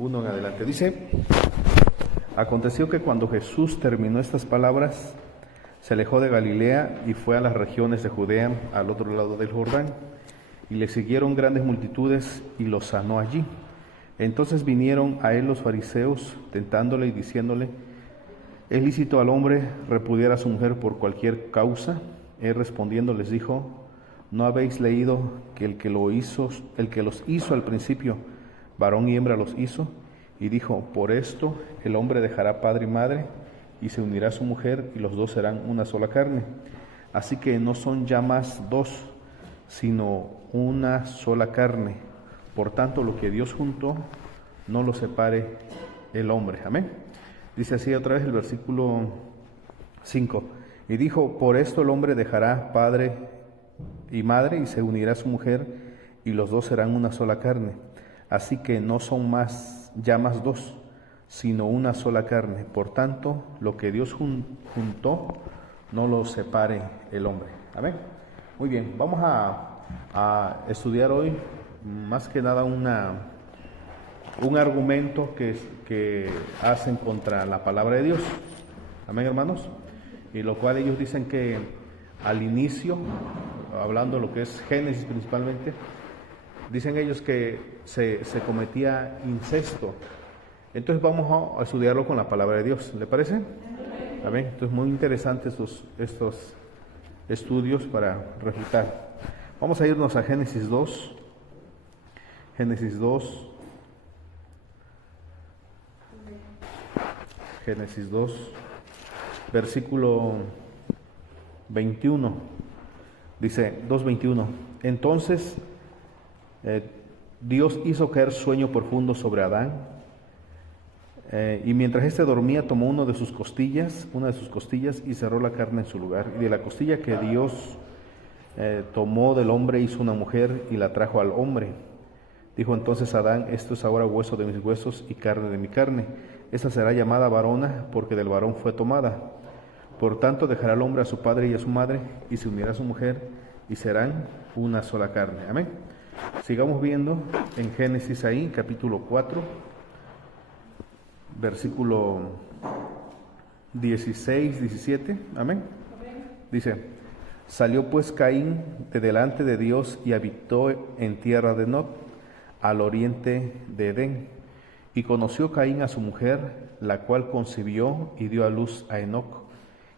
1 en adelante. Dice: aconteció que cuando Jesús terminó estas palabras, se alejó de Galilea y fue a las regiones de Judea, al otro lado del Jordán, y le siguieron grandes multitudes y lo sanó allí. Entonces vinieron a él los fariseos, tentándole y diciéndole: ¿es lícito al hombre repudiar a su mujer por cualquier causa? Él respondiendo les dijo: ¿no habéis leído que el que los hizo al principio, varón y hembra los hizo? Y dijo: por esto el hombre dejará padre y madre, y se unirá a su mujer, y los dos serán una sola carne. Así que no son ya más dos, sino una sola carne. Por tanto, lo que Dios juntó, no lo separe el hombre. Amén. Dice así otra vez el versículo 5. Y dijo: por esto el hombre dejará padre y madre, y se unirá a su mujer, y los dos serán una sola carne. Así que no son ya más dos, sino una sola carne. Por tanto, lo que Dios juntó, no lo separe el hombre. Amén. Muy bien, vamos a estudiar hoy más que nada un argumento que hacen contra la palabra de Dios. Amén, hermanos. Y lo cual ellos dicen que al inicio, hablando de lo que es Génesis principalmente, dicen ellos que se cometía incesto. Entonces vamos a estudiarlo con la palabra de Dios. ¿Le parece? Amén. Entonces muy interesantes estos estudios para refutar. Vamos a irnos a Génesis 2. Génesis 2. Génesis 2, versículo 21. Dice 2:21. Entonces Dios hizo caer sueño profundo sobre Adán, y mientras éste dormía, tomó una de sus costillas, y cerró la carne en su lugar. Y de la costilla que Dios tomó del hombre, hizo una mujer y la trajo al hombre. Dijo entonces Adán: esto es ahora hueso de mis huesos y carne de mi carne. Esta será llamada varona, porque del varón fue tomada. Por tanto, dejará el hombre a su padre y a su madre, y se unirá a su mujer, y serán una sola carne. Amén. Sigamos viendo en Génesis ahí, capítulo 4, versículo 16, 17. Amén. Dice: salió pues Caín de delante de Dios y habitó en tierra de Nod, al oriente de Edén. Y conoció Caín a su mujer, la cual concibió y dio a luz a Enoc.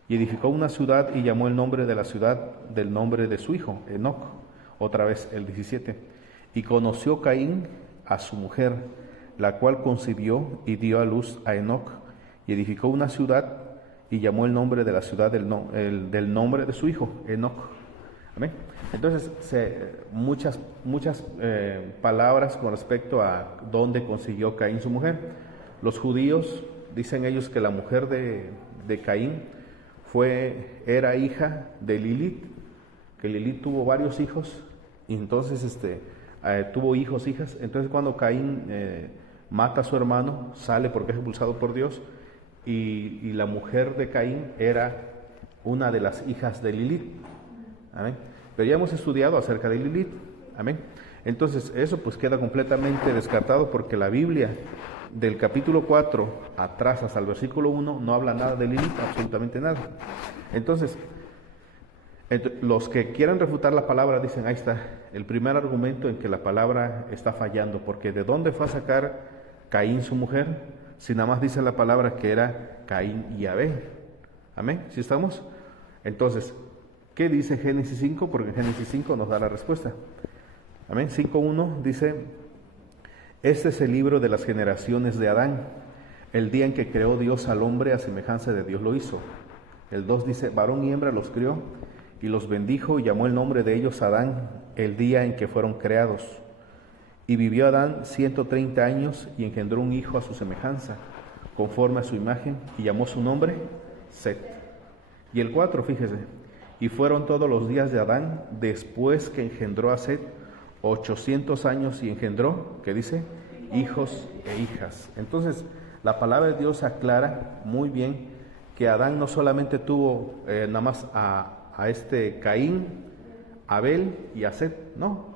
Y edificó una ciudad y llamó el nombre de la ciudad del nombre de su hijo, Enoc. Otra vez el 17. Y conoció Caín a su mujer, la cual concibió y dio a luz a Enoc. Y edificó una ciudad y llamó el nombre de la ciudad del nombre de su hijo, Enoc. Amén. Entonces, muchas palabras con respecto a dónde consiguió Caín su mujer. Los judíos dicen ellos que la mujer de Caín era hija de Lilith, que Lilith tuvo varios hijos, y entonces tuvo hijos, hijas. Entonces cuando Caín mata a su hermano, sale porque es expulsado por Dios, y la mujer de Caín era una de las hijas de Lilith. Amén. Pero ya hemos estudiado acerca de Lilith. Amén. Entonces eso pues queda completamente descartado, porque la Biblia del capítulo 4 atrás hasta el versículo 1 no habla nada de Lilith, absolutamente nada. Entonces los que quieran refutar la palabra dicen: ahí está el primer argumento en que la palabra está fallando, porque ¿de dónde fue a sacar Caín su mujer si nada más dice la palabra que era Caín y Abel? Amén. ¿Sí estamos? Entonces, ¿qué dice Génesis 5? Porque Génesis 5 nos da la respuesta. Amén. 5:1 dice: este es el libro de las generaciones de Adán, el día en que creó Dios al hombre, a semejanza de Dios lo hizo. El 2 dice: varón y hembra los crió, y los bendijo, y llamó el nombre de ellos Adán, el día en que fueron creados. Y vivió Adán 130 años, y engendró un hijo a su semejanza, conforme a su imagen, y llamó su nombre Set. Y el 4, fíjese: y fueron todos los días de Adán, después que engendró a Set, 800 años, y engendró, ¿qué dice? Hijos e hijas. Entonces, la palabra de Dios aclara muy bien que Adán no solamente tuvo nada más a Caín, Abel y a Set, no,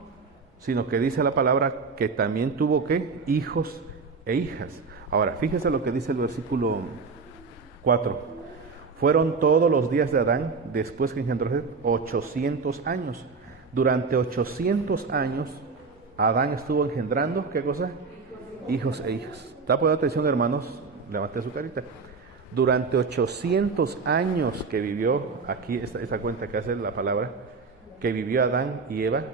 sino que dice la palabra que también tuvo, ¿qué? Hijos e hijas. Ahora, fíjese lo que dice el versículo 4. Fueron todos los días de Adán, después que engendró Set, 800 años. Durante 800 años, Adán estuvo engendrando, ¿qué cosa? Hijos e hijas. ¿Está poniendo atención, hermanos? Levante su carita. Durante 800 años que vivió, aquí esta cuenta que hace la palabra, que vivió Adán y Eva,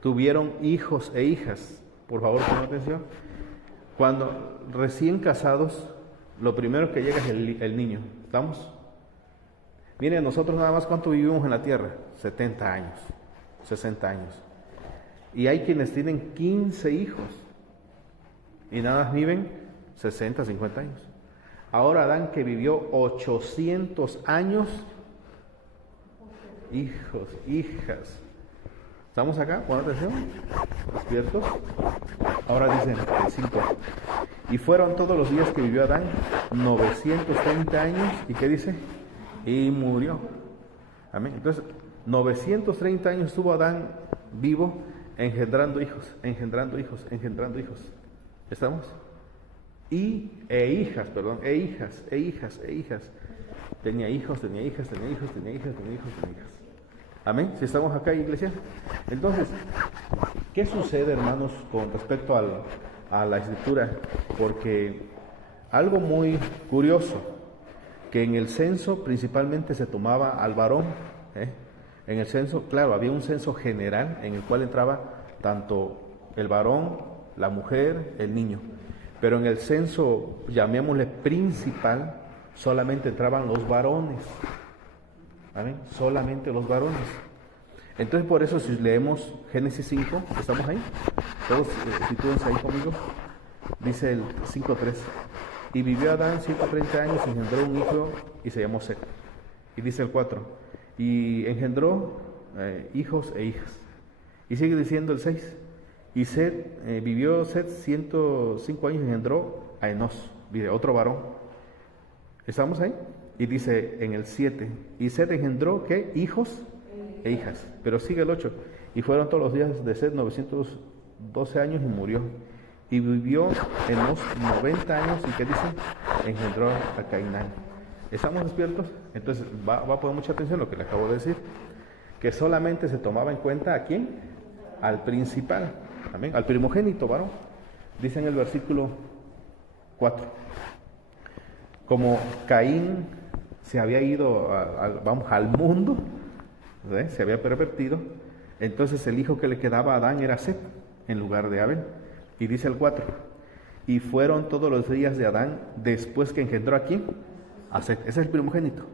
tuvieron hijos e hijas. Por favor, pongan atención. Cuando recién casados, lo primero que llega es el niño. ¿Estamos? Miren, nosotros nada más ¿cuánto vivimos en la tierra? 70 años, 60 años. Y hay quienes tienen 15 hijos y nada más viven 60, 50 años. Ahora Adán, que vivió 800 años, hijos, hijas. ¿Estamos acá? ¿Pon atención? ¿Despiertos? Ahora dicen el 5. Y fueron todos los días que vivió Adán 930 años. ¿Y qué dice? Y murió. Amén. Entonces, 930 años estuvo Adán vivo, engendrando hijos, engendrando hijos, engendrando hijos. ¿Estamos? E hijas. Tenía hijos, tenía hijas, tenía hijos, tenía hijas, tenía hijos, tenía hijas. Amén. Si estamos acá, iglesia. Entonces, ¿qué sucede, hermanos, con respecto a la escritura? Porque algo muy curioso, que en el censo principalmente se tomaba al varón. En el censo, claro, había un censo general en el cual entraba tanto el varón, la mujer, el niño. Pero en el censo, llamémosle principal, solamente entraban los varones. ¿Amén? Solamente los varones. Entonces, por eso, si leemos Génesis 5, ¿estamos ahí? Todos sitúense ahí conmigo. Dice el 5:3. Y vivió Adán 130 años, engendró un hijo y se llamó Set. Y dice el 4. Y engendró hijos e hijas. Y sigue diciendo el 6. Y Set, vivió Set 105 años y engendró a Enos, otro varón. ¿Estamos ahí? Y dice en el 7, y Set engendró, ¿qué? Hijos e hijas. Pero sigue el 8. Y fueron todos los días de Set 912 años y murió. Y vivió Enos 90 años, ¿y qué dice? Engendró a Cainán. ¿Estamos despiertos? Entonces va a poner mucha atención a lo que le acabo de decir. Que solamente se tomaba en cuenta ¿a quién? Al principal. Amén. Al primogénito, varón. Dice en el versículo 4. Como Caín se había ido al mundo, se había pervertido, entonces el hijo que le quedaba a Adán era Set, en lugar de Abel. Y dice el 4, y fueron todos los días de Adán después que engendró a quién? A Set, ese es el primogénito.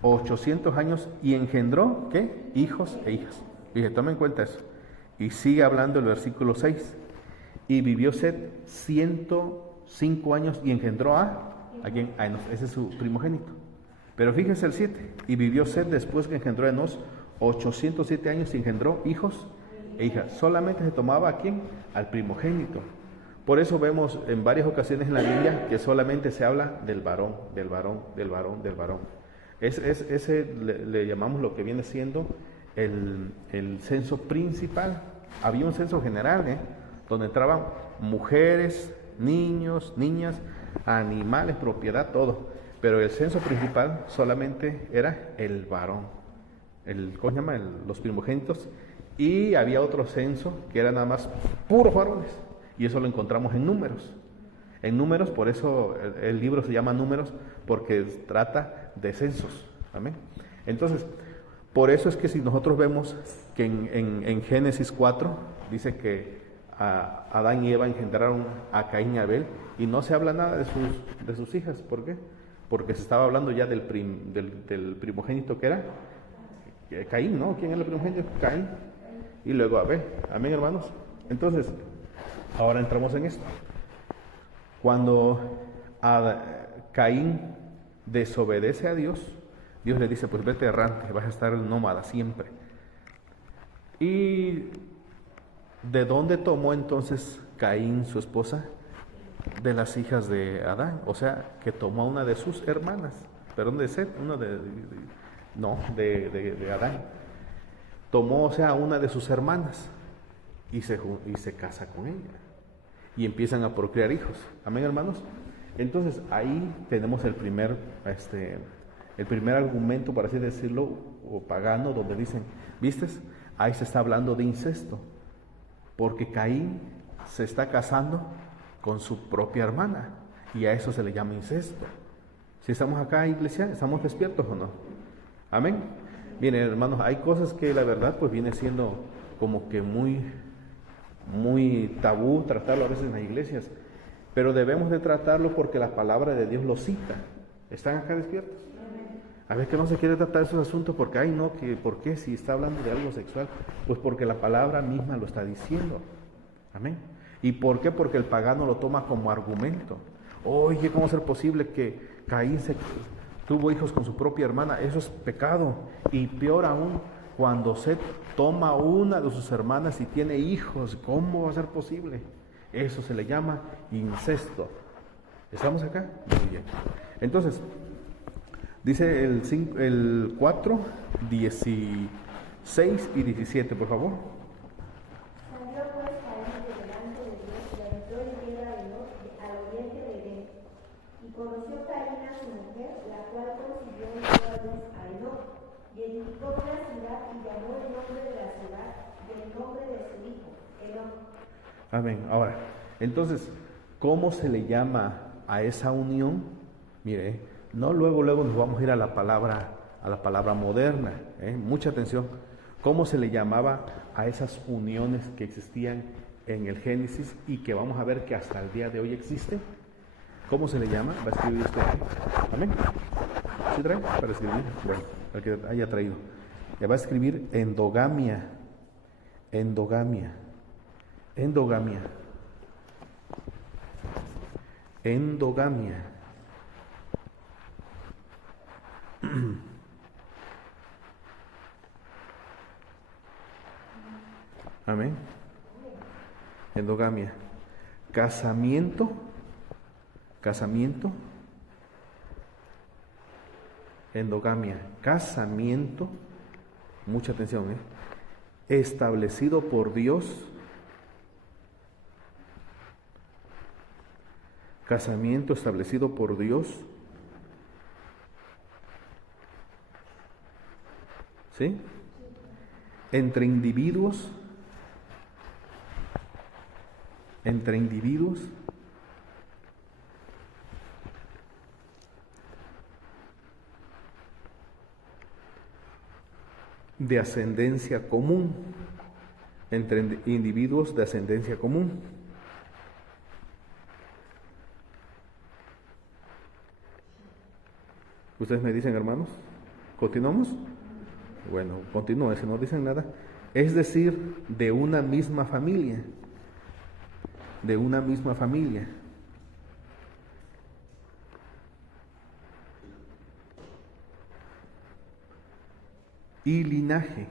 800 años y engendró, ¿qué? Hijos e hijas. Dije, toma en cuenta eso. Y sigue hablando el versículo 6. Y vivió Set 105 años y engendró ¿a quién? A Enos, ese es su primogénito. Pero fíjese el 7. Y vivió Set después que engendró a Enos 807 años y engendró hijos e hijas. Solamente se tomaba ¿a quién? Al primogénito. Por eso vemos en varias ocasiones en la Biblia que solamente se habla del varón, del varón, del varón, del varón. Ese le llamamos lo que viene siendo el censo principal. Había un censo general, donde entraban mujeres, niños, niñas, animales, propiedad, todo. Pero el censo principal solamente era el varón, ¿cómo se llama? Los primogénitos. Y había otro censo que era nada más puros varones. Y eso lo encontramos en Números. En Números, por eso el libro se llama Números, porque trata de censos. Amén. Entonces, por eso es que si nosotros vemos que en Génesis 4 dice que Adán y Eva engendraron a Caín y Abel, y no se habla nada de sus hijas. ¿Por qué? Porque se estaba hablando ya del primogénito que era Caín, ¿no? ¿Quién era el primogénito? Caín. Y luego Abel. Amén, hermanos. Entonces, ahora entramos en esto. Cuando Caín desobedece a Dios, Dios le dice, pues vete errante, vas a estar nómada siempre. ¿Y de dónde tomó entonces Caín su esposa? De las hijas de Adán, o sea, que tomó a una de sus hermanas, perdón, de Set, de Adán. Tomó, o sea, a una de sus hermanas y se casa con ella. y empiezan a procrear hijos. Amén, hermanos. Entonces ahí tenemos el primer argumento, por así decirlo, o pagano, donde dicen, ¿vistes? Ahí se está hablando de incesto, porque Caín se está casando con su propia hermana, y a eso se le llama incesto. Si estamos acá, iglesia, ¿estamos despiertos o no? Amén. Bien, hermanos, hay cosas que la verdad pues viene siendo como que muy tabú tratarlo a veces en las iglesias, pero debemos de tratarlo porque la palabra de Dios lo cita. ¿Están acá despiertos? A ver, que no se quiere tratar esos asuntos porque, ay no, que ¿por qué? Si está hablando de algo sexual, pues porque la palabra misma lo está diciendo. Amén. ¿Y por qué? Porque el pagano lo toma como argumento. Oye, ¿cómo ser posible que Caín tuvo hijos con su propia hermana? Eso es pecado. Y peor aún, cuando Set toma una de sus hermanas y tiene hijos, ¿cómo va a ser posible? Eso se le llama incesto. ¿Estamos acá? Muy bien. Entonces, dice el 4, 16 y 17, por favor. Salió pues Caín de delante de Dios y habitó en tierra de Nod, al oriente de Edén. Y conoció Caín a su mujer, la cual concibió y dio a luz a Enoc. Y edificó una ciudad y llamó el nombre de la ciudad y el nombre de su hijo, Enoc. Amén. Ahora, entonces, ¿cómo se le llama a esa unión? Mire, no luego nos vamos a ir a la palabra moderna, mucha atención. ¿Cómo se le llamaba a esas uniones que existían en el Génesis y que vamos a ver que hasta el día de hoy existen? ¿Cómo se le llama? Va a escribir usted. Amén. ¿Sí trae? Para escribir. Bueno, el que haya traído. Ya va a escribir endogamia. Endogamia. Endogamia. Endogamia. Amén. Endogamia. Casamiento. Casamiento. Endogamia. Casamiento. Mucha atención, establecido por Dios. Casamiento establecido por Dios. ¿Sí? Entre individuos. Entre individuos. De ascendencia común. Entre individuos de ascendencia común. ¿Ustedes me dicen, hermanos? ¿Continuamos? Bueno, continúe, si no dicen nada. Es decir, de una misma familia. De una misma familia. Y linaje.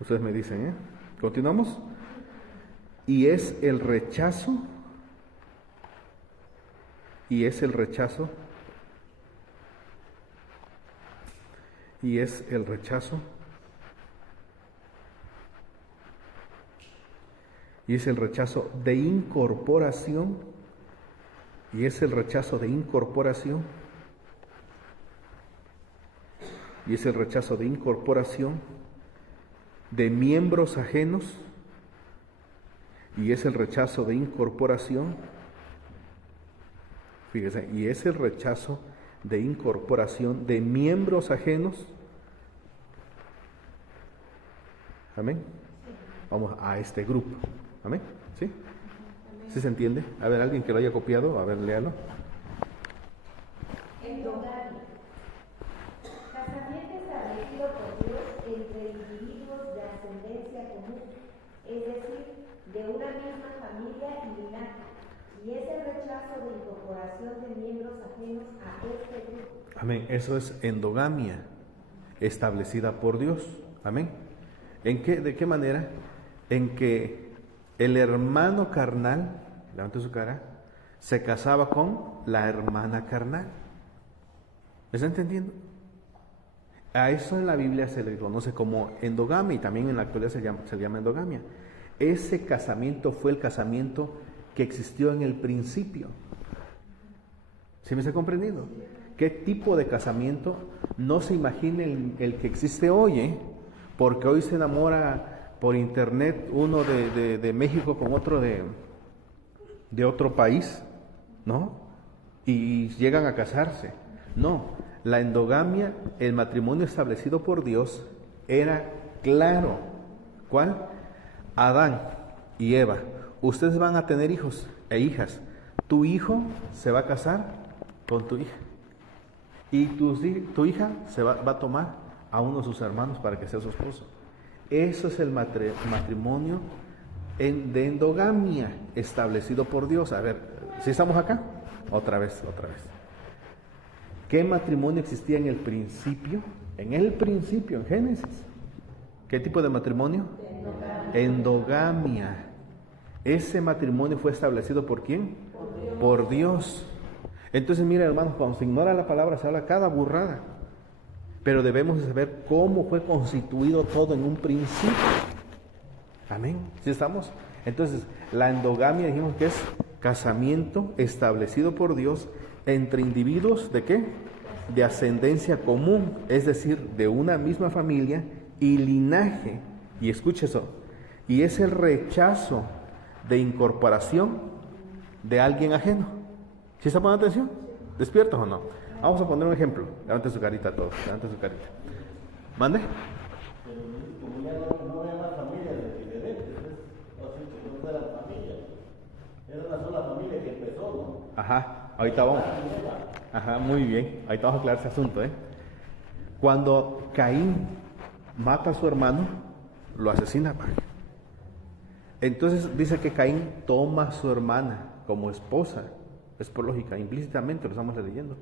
Ustedes me dicen, ¿continuamos? Y es el rechazo. Y es el rechazo. Y es el rechazo. Y es el rechazo de incorporación. Y es el rechazo de incorporación. Y es el rechazo de incorporación de miembros ajenos. Y es el rechazo de incorporación. Fíjese, y es el rechazo de incorporación de miembros ajenos. Amén. Vamos a este grupo. Amén. ¿Sí? ¿Sí se entiende? A ver, alguien que lo haya copiado, a ver, léalo. Endogamia. Casamiento establecido por Dios entre individuos de ascendencia común, es decir, de una misma familia y linaje. Y es el rechazo de incorporación de miembros ajenos a este grupo. Amén. Eso es endogamia establecida por Dios. Amén. ¿De qué manera? En que el hermano carnal, levante su cara, se casaba con la hermana carnal. ¿Me está entendiendo? A eso en la Biblia se le conoce como endogamia y también en la actualidad se llama endogamia. Ese casamiento fue el casamiento que existió en el principio. ¿Sí me está comprendiendo? ¿Qué tipo de casamiento? No se imagine el que existe hoy, porque hoy se enamora por internet uno de México con otro de otro país, ¿no? Y llegan a casarse. No, la endogamia, el matrimonio establecido por Dios, era claro. ¿Cuál? Adán y Eva, ustedes van a tener hijos e hijas. Tu hijo se va a casar con tu hija. Y tu hija va a tomar a uno de sus hermanos para que sea su esposo. Eso es el matrimonio de endogamia establecido por Dios. A ver, ¿sí estamos acá? Otra vez. ¿Qué matrimonio existía en el principio? En el principio, en Génesis. ¿Qué tipo de matrimonio? Endogamia. Ese matrimonio fue establecido ¿por quién? Por Dios. Entonces, mira, hermanos, cuando se ignora la palabra, se habla cada burrada. Pero debemos de saber cómo fue constituido todo en un principio. Amén. ¿Sí estamos? Entonces, la endogamia dijimos que es casamiento establecido por Dios entre individuos ¿de qué? De ascendencia común, es decir, de una misma familia y linaje. Y escuche eso. Y es el rechazo de incorporación de alguien ajeno. ¿Sí está poniendo atención? ¿Despiertos o no? Vamos a poner un ejemplo. Levante su carita todos. Levante su carita. ¿Mande? Como ya no había más familias diferentes, así que no eran familias. Era una sola familia que empezó, ¿no? Ajá, ahorita vamos. Ajá, muy bien. Ahorita vamos a aclarar ese asunto, Cuando Caín mata a su hermano, lo asesina. Entonces dice que Caín toma a su hermana como esposa. Es por lógica, implícitamente lo estamos leyendo.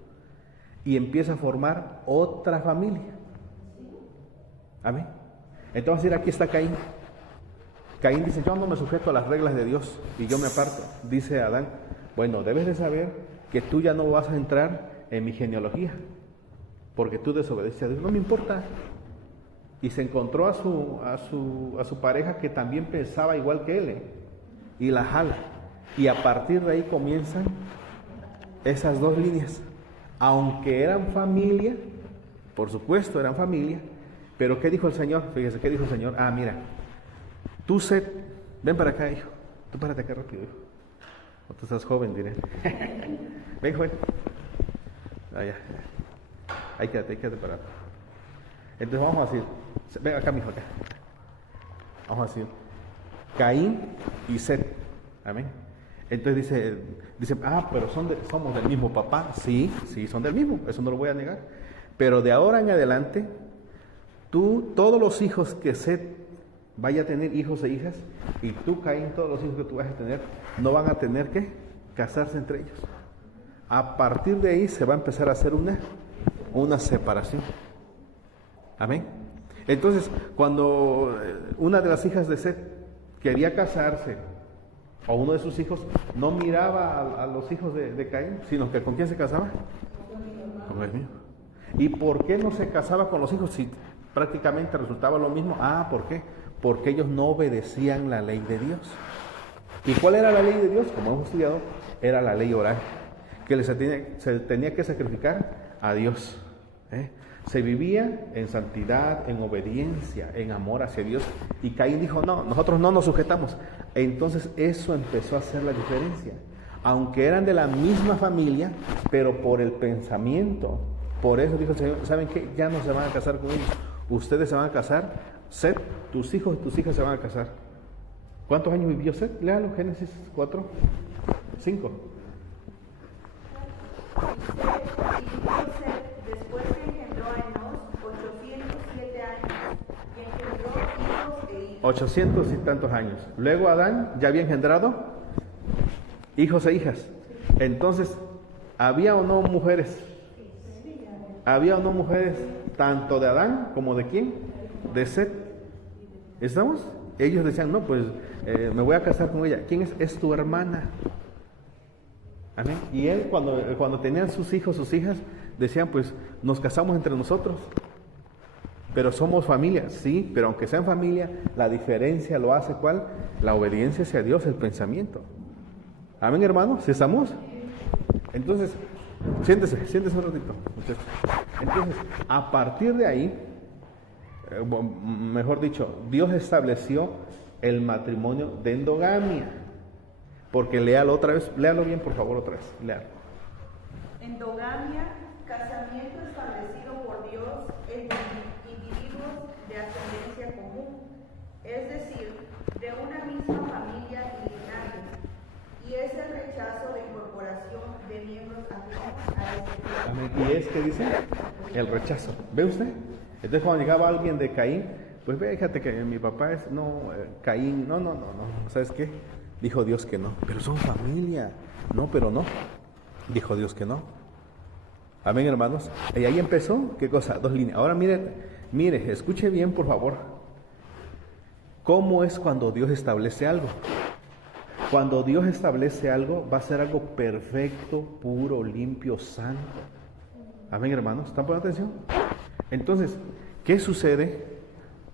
Y empieza a formar otra familia. Amén. Entonces, aquí está Caín. Caín dice, yo no me sujeto a las reglas de Dios y yo me aparto. Dice Adán, bueno, debes de saber que tú ya no vas a entrar en mi genealogía, porque tú desobedeciste a Dios. No me importa. Y se encontró a su pareja que también pensaba igual que él, y la jala. Y a partir de ahí comienzan esas dos líneas. Aunque eran familia, por supuesto eran familia, pero ¿qué dijo el Señor? Fíjese, ¿qué dijo el Señor? Ah, mira, tú Set, ven para acá, hijo. Tú párate acá rápido, hijo. O tú estás joven, diré. Ven, joven. Allá. Ahí quédate parado. Entonces vamos a decir, ven acá, mijo, acá. Vamos a decir, Caín y Set. Amén. Entonces dice, pero somos del mismo papá. Sí, son del mismo, eso no lo voy a negar. Pero de ahora en adelante, todos los hijos que Set vaya a tener, hijos e hijas, y tú, Caín, todos los hijos que tú vas a tener, no van a tener que casarse entre ellos. A partir de ahí se va a empezar a hacer una separación. Amén. Entonces, cuando una de las hijas de Set quería casarse, o uno de sus hijos, no miraba a los hijos de Caín, sino que ¿con quién se casaba? Con el mío. ¿Y por qué no se casaba con los hijos si prácticamente resultaba lo mismo? ¿Por qué? Porque ellos no obedecían la ley de Dios. ¿Y cuál era la ley de Dios? Como hemos estudiado, era la ley oral, que se tenía que sacrificar a Dios. Se vivía en santidad, en obediencia, en amor hacia Dios. Y Caín dijo, no, nosotros no nos sujetamos. Entonces eso empezó a hacer la diferencia. Aunque eran de la misma familia, pero por el pensamiento. Por eso dijo el Señor, ¿saben qué? Ya no se van a casar con ellos. Ustedes se van a casar. Set, tus hijos y tus hijas se van a casar. ¿Cuántos años vivió Set? Léalo, Génesis 4, 5. Después que engendró a Enos 807 años, y engendró hijos e hijas. 800 y tantos años. Luego Adán ya había engendrado hijos e hijas. Entonces, ¿había o no mujeres? ¿Había o no mujeres tanto de Adán como de quién? De Set. ¿Estamos? Ellos decían, no, pues me voy a casar con ella. ¿Quién es? Es tu hermana. Amén. Y él cuando tenían sus hijos, sus hijas, decían, pues nos casamos entre nosotros. Pero somos familia, sí, pero aunque sean familia, la diferencia lo hace ¿cuál? La obediencia hacia Dios, el pensamiento. Amén, hermanos, ¿sí estamos? Entonces, siéntese un ratito. Entonces, a partir de ahí, mejor dicho, Dios estableció el matrimonio de endogamia. Porque léalo otra vez, léalo bien por favor otra vez, léalo. Endogamia, casamiento establecido por Dios entre individuos de ascendencia común, es decir, de una misma familia y linaje, y es el rechazo de incorporación de miembros afines a este Amén. ¿Y es que dice? El rechazo. ¿Ve usted? Entonces cuando llegaba alguien de Caín, pues fíjate que mi papá es, Caín, no, ¿sabes qué? Dijo Dios que no, pero son familia. No, pero no. Dijo Dios que no. Amén, hermanos. Y ahí empezó, ¿qué cosa? 2 líneas. Ahora mire, escuche bien, por favor. ¿Cómo es cuando Dios establece algo? Cuando Dios establece algo, va a ser algo perfecto, puro, limpio, santo. Amén, hermanos. ¿Están poniendo atención? Entonces, ¿qué sucede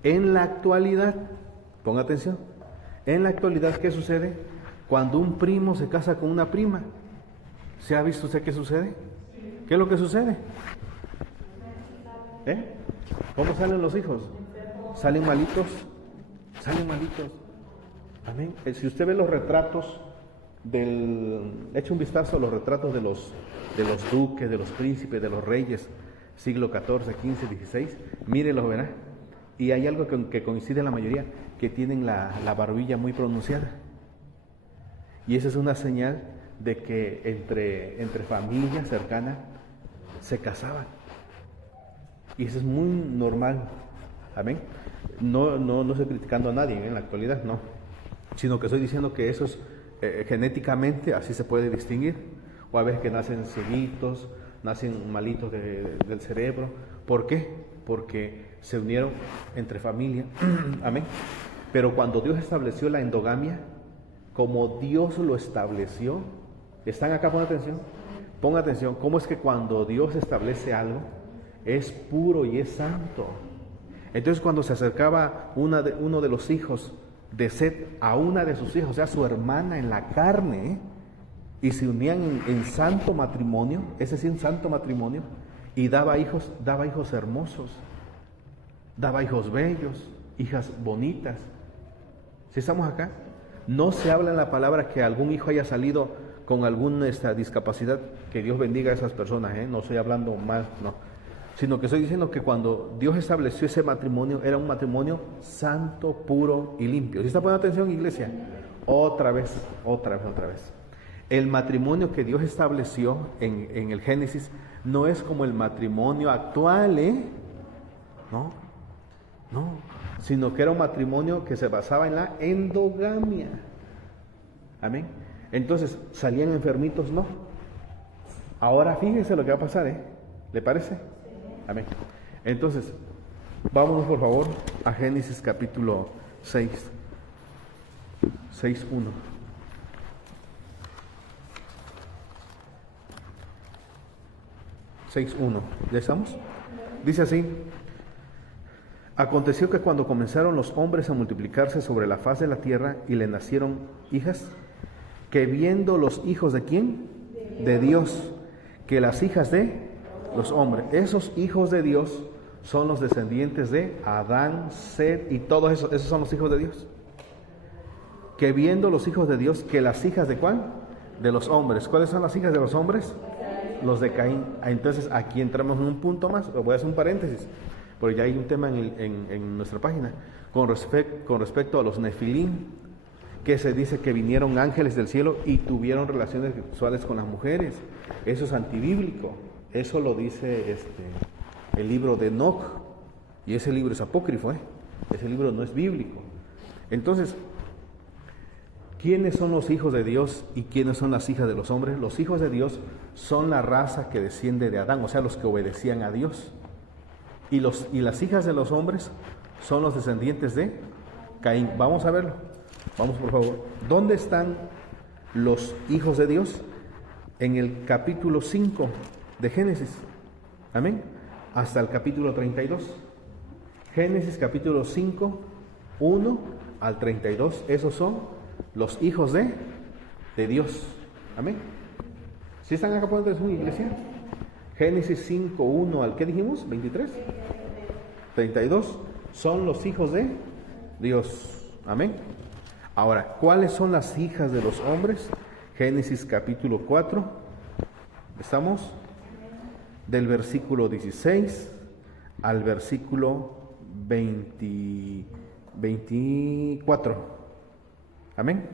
en la actualidad? Ponga atención. En la actualidad, ¿qué sucede? Cuando un primo se casa con una prima, ¿se ha visto usted qué sucede? ¿Qué es lo que sucede? ¿Cómo salen los hijos? Salen malitos. Amén. Si usted ve los retratos eche un vistazo a los retratos de los duques, de los príncipes, de los reyes, siglo XIV, XV, XVI, mírelos, verá. Y hay algo que coincide en la mayoría, que tienen la barbilla muy pronunciada. Y esa es una señal de que entre familias cercanas se casaban. Y eso es muy normal. Amén. No estoy criticando a nadie en la actualidad, no. Sino que estoy diciendo que eso es genéticamente, así se puede distinguir. O a veces que nacen cieguitos, nacen malitos del cerebro. ¿Por qué? Porque se unieron entre familia. Amén. Pero cuando Dios estableció la endogamia, como Dios lo estableció, ¿están acá? Pongan atención, ¿cómo es que cuando Dios establece algo, es puro y es santo? Entonces cuando se acercaba uno de los hijos de Set a una de sus hijas, o sea, su hermana en la carne, y se unían en santo matrimonio, un santo matrimonio, y daba hijos hermosos, daba hijos bellos, hijas bonitas. ¿Sí estamos acá? No se habla en la palabra que algún hijo haya salido con alguna discapacidad, que Dios bendiga a esas personas, no estoy hablando mal, no, sino que estoy diciendo que cuando Dios estableció ese matrimonio, era un matrimonio santo, puro y limpio. ¿Sí está poniendo atención, iglesia? Otra vez. El matrimonio que Dios estableció en el Génesis no es como el matrimonio actual, no, sino que era un matrimonio que se basaba en la endogamia. Amén. Entonces, ¿salían enfermitos? No. Ahora fíjense lo que va a pasar, ¿le parece? Amén. Entonces, vámonos por favor a Génesis capítulo 6, 6:1. ¿Ya estamos? Dice así: aconteció que cuando comenzaron los hombres a multiplicarse sobre la faz de la tierra y le nacieron hijas, que viendo los hijos de ¿quién? De Dios, que las hijas de los hombres, esos hijos de Dios son los descendientes de Adán, Set y todos esos son los hijos de Dios. Que viendo los hijos de Dios, que las hijas de ¿cuál? De los hombres. ¿Cuáles son las hijas de los hombres? Los de Caín. Entonces aquí entramos en un punto más, voy a hacer un paréntesis, porque ya hay un tema en nuestra página con respecto a los Nefilim, que se dice que vinieron ángeles del cielo y tuvieron relaciones sexuales con las mujeres. Eso es antibíblico. Eso lo dice el libro de Enoc, y ese libro es apócrifo, ese libro no es bíblico. Entonces, ¿quiénes son los hijos de Dios y quiénes son las hijas de los hombres? Los hijos de Dios son la raza que desciende de Adán, o sea, los que obedecían a Dios. Y las hijas de los hombres son los descendientes de Caín. Vamos a verlo. Vamos, por favor. ¿Dónde están los hijos de Dios? En el capítulo 5 de Génesis. Amén. Hasta el capítulo 32. Génesis capítulo 5, 1 al 32. Esos son los hijos de Dios. Amén. ¿Sí están acá por su iglesia? Génesis 5, 1 al, ¿qué dijimos? 23. 32 son los hijos de Dios. Amén. Ahora, ¿cuáles son las hijas de los hombres? Génesis capítulo 4. Estamos del versículo 16 al versículo 24. Amén.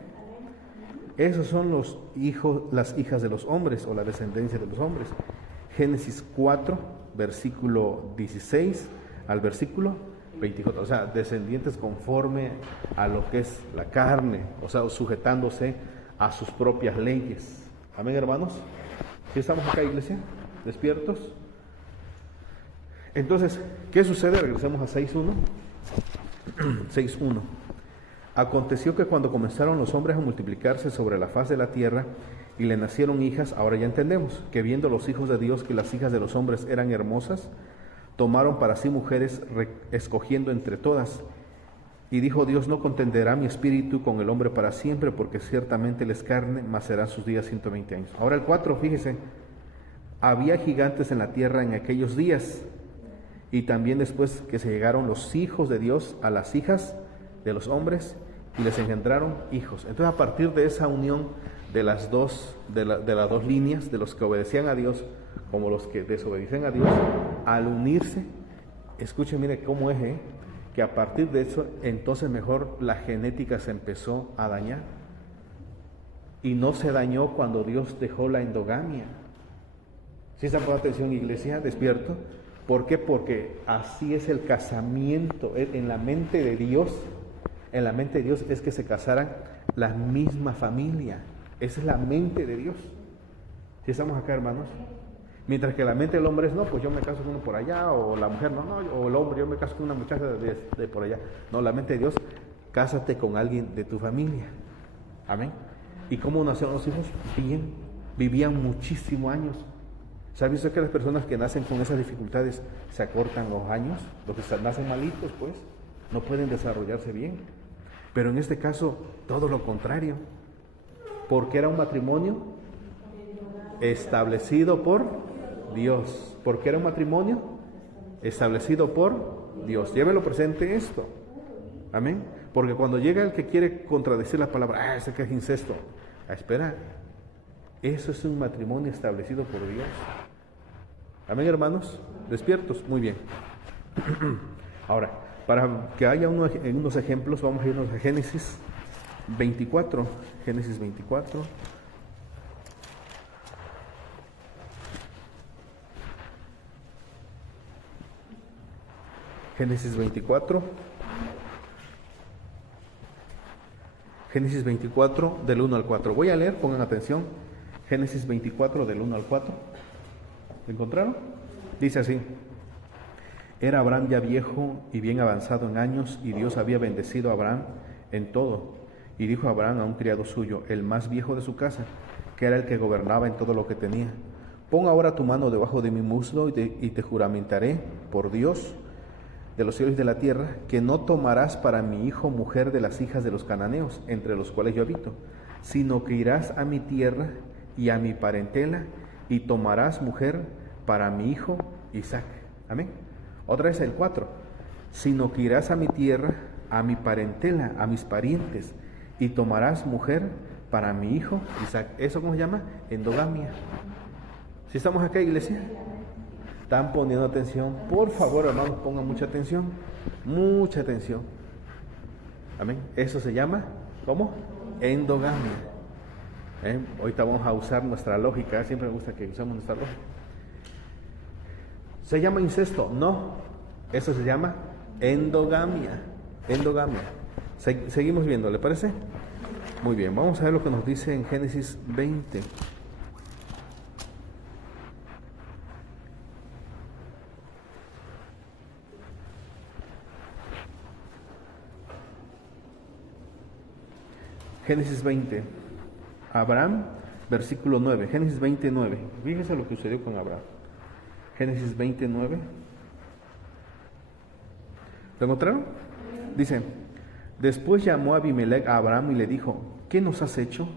Esos son los hijos, las hijas de los hombres o la descendencia de los hombres. Génesis 4, versículo 16 al versículo 24. O sea, descendientes conforme a lo que es la carne, o sea, sujetándose a sus propias leyes. Amén, hermanos. ¿Sí estamos acá, iglesia? ¿Despiertos? Entonces, ¿qué sucede? Regresemos a 6.1. 6.1. Aconteció que cuando comenzaron los hombres a multiplicarse sobre la faz de la tierra y le nacieron hijas, ahora ya entendemos, que viendo los hijos de Dios que las hijas de los hombres eran hermosas, tomaron para sí mujeres, escogiendo entre todas. Y dijo Dios: no contenderá mi espíritu con el hombre para siempre, porque ciertamente él es carne, mas serán sus días 120 años. Ahora el 4, fíjese, había gigantes en la tierra en aquellos días, y también después que se llegaron los hijos de Dios a las hijas de los hombres, y les engendraron hijos. Entonces, a partir de esa unión de las dos líneas, de los que obedecían a Dios como los que desobedecían a Dios, al unirse, escuchen, mire cómo es, que a partir de eso, entonces mejor la genética se empezó a dañar. Y no se dañó cuando Dios dejó la endogamia. ¿Sí están poniendo atención, iglesia? ¿Despierto? ¿Por qué? Porque así es el casamiento. En la mente de Dios, es que se casaran la misma familia. Esa es la mente de Dios. ¿Sí estamos acá, hermanos? Mientras que la mente del hombre es: no, pues yo me caso con uno por allá, o la mujer, no, o el hombre, yo me caso con una muchacha de por allá. No, la mente de Dios: cásate con alguien de tu familia. Amén. ¿Y cómo nacieron los hijos? Bien, vivían muchísimos años. ¿Sabe usted que las personas que nacen con esas dificultades se acortan los años? Los que nacen malitos, pues, no pueden desarrollarse bien. Pero en este caso, todo lo contrario. Porque era un matrimonio establecido por Dios. Porque era un matrimonio establecido por Dios. Llévelo presente esto. Amén. Porque cuando llega el que quiere contradecir la palabra: ese que es incesto. Espera. Eso es un matrimonio establecido por Dios. Amén, hermanos. ¿Despiertos? Muy bien. Ahora, para que haya unos ejemplos, vamos a irnos a Génesis 24. Génesis 24. Génesis 24. Génesis 24 del 1 al 4. Voy a leer, pongan atención. Génesis 24 del 1 al 4. ¿Lo encontraron? Dice así: era Abraham ya viejo y bien avanzado en años, y Dios había bendecido a Abraham en todo. Y dijo Abraham a un criado suyo, el más viejo de su casa, que era el que gobernaba en todo lo que tenía: pon ahora tu mano debajo de mi muslo y te juramentaré por Dios de los cielos y de la tierra, que no tomarás para mi hijo mujer de las hijas de los cananeos, entre los cuales yo habito, sino que irás a mi tierra y a mi parentela, y tomarás mujer para mi hijo Isaac. Amén. Otra vez el 4. Sino que irás a mi tierra, a mi parentela, a mis parientes, y tomarás mujer para mi hijo Isaac. ¿Eso cómo se llama? Endogamia. ¿Sí estamos acá, iglesia? ¿Están poniendo atención? Por favor, hermanos, pongan mucha atención. Mucha atención. Amén. Eso se llama, ¿cómo? Endogamia. Ahorita vamos a usar nuestra lógica. Siempre me gusta que usemos nuestra lógica. ¿Se llama incesto? No. Eso se llama endogamia. Endogamia. Seguimos viendo, ¿le parece? Muy bien, vamos a ver lo que nos dice en Génesis 20. Génesis 20. Abraham, versículo 9. Génesis 29. Fíjese lo que sucedió con Abraham. Génesis 29. ¿Lo encontraron? Dice, después llamó a Abimelech a Abraham y le dijo, ¿qué nos has hecho?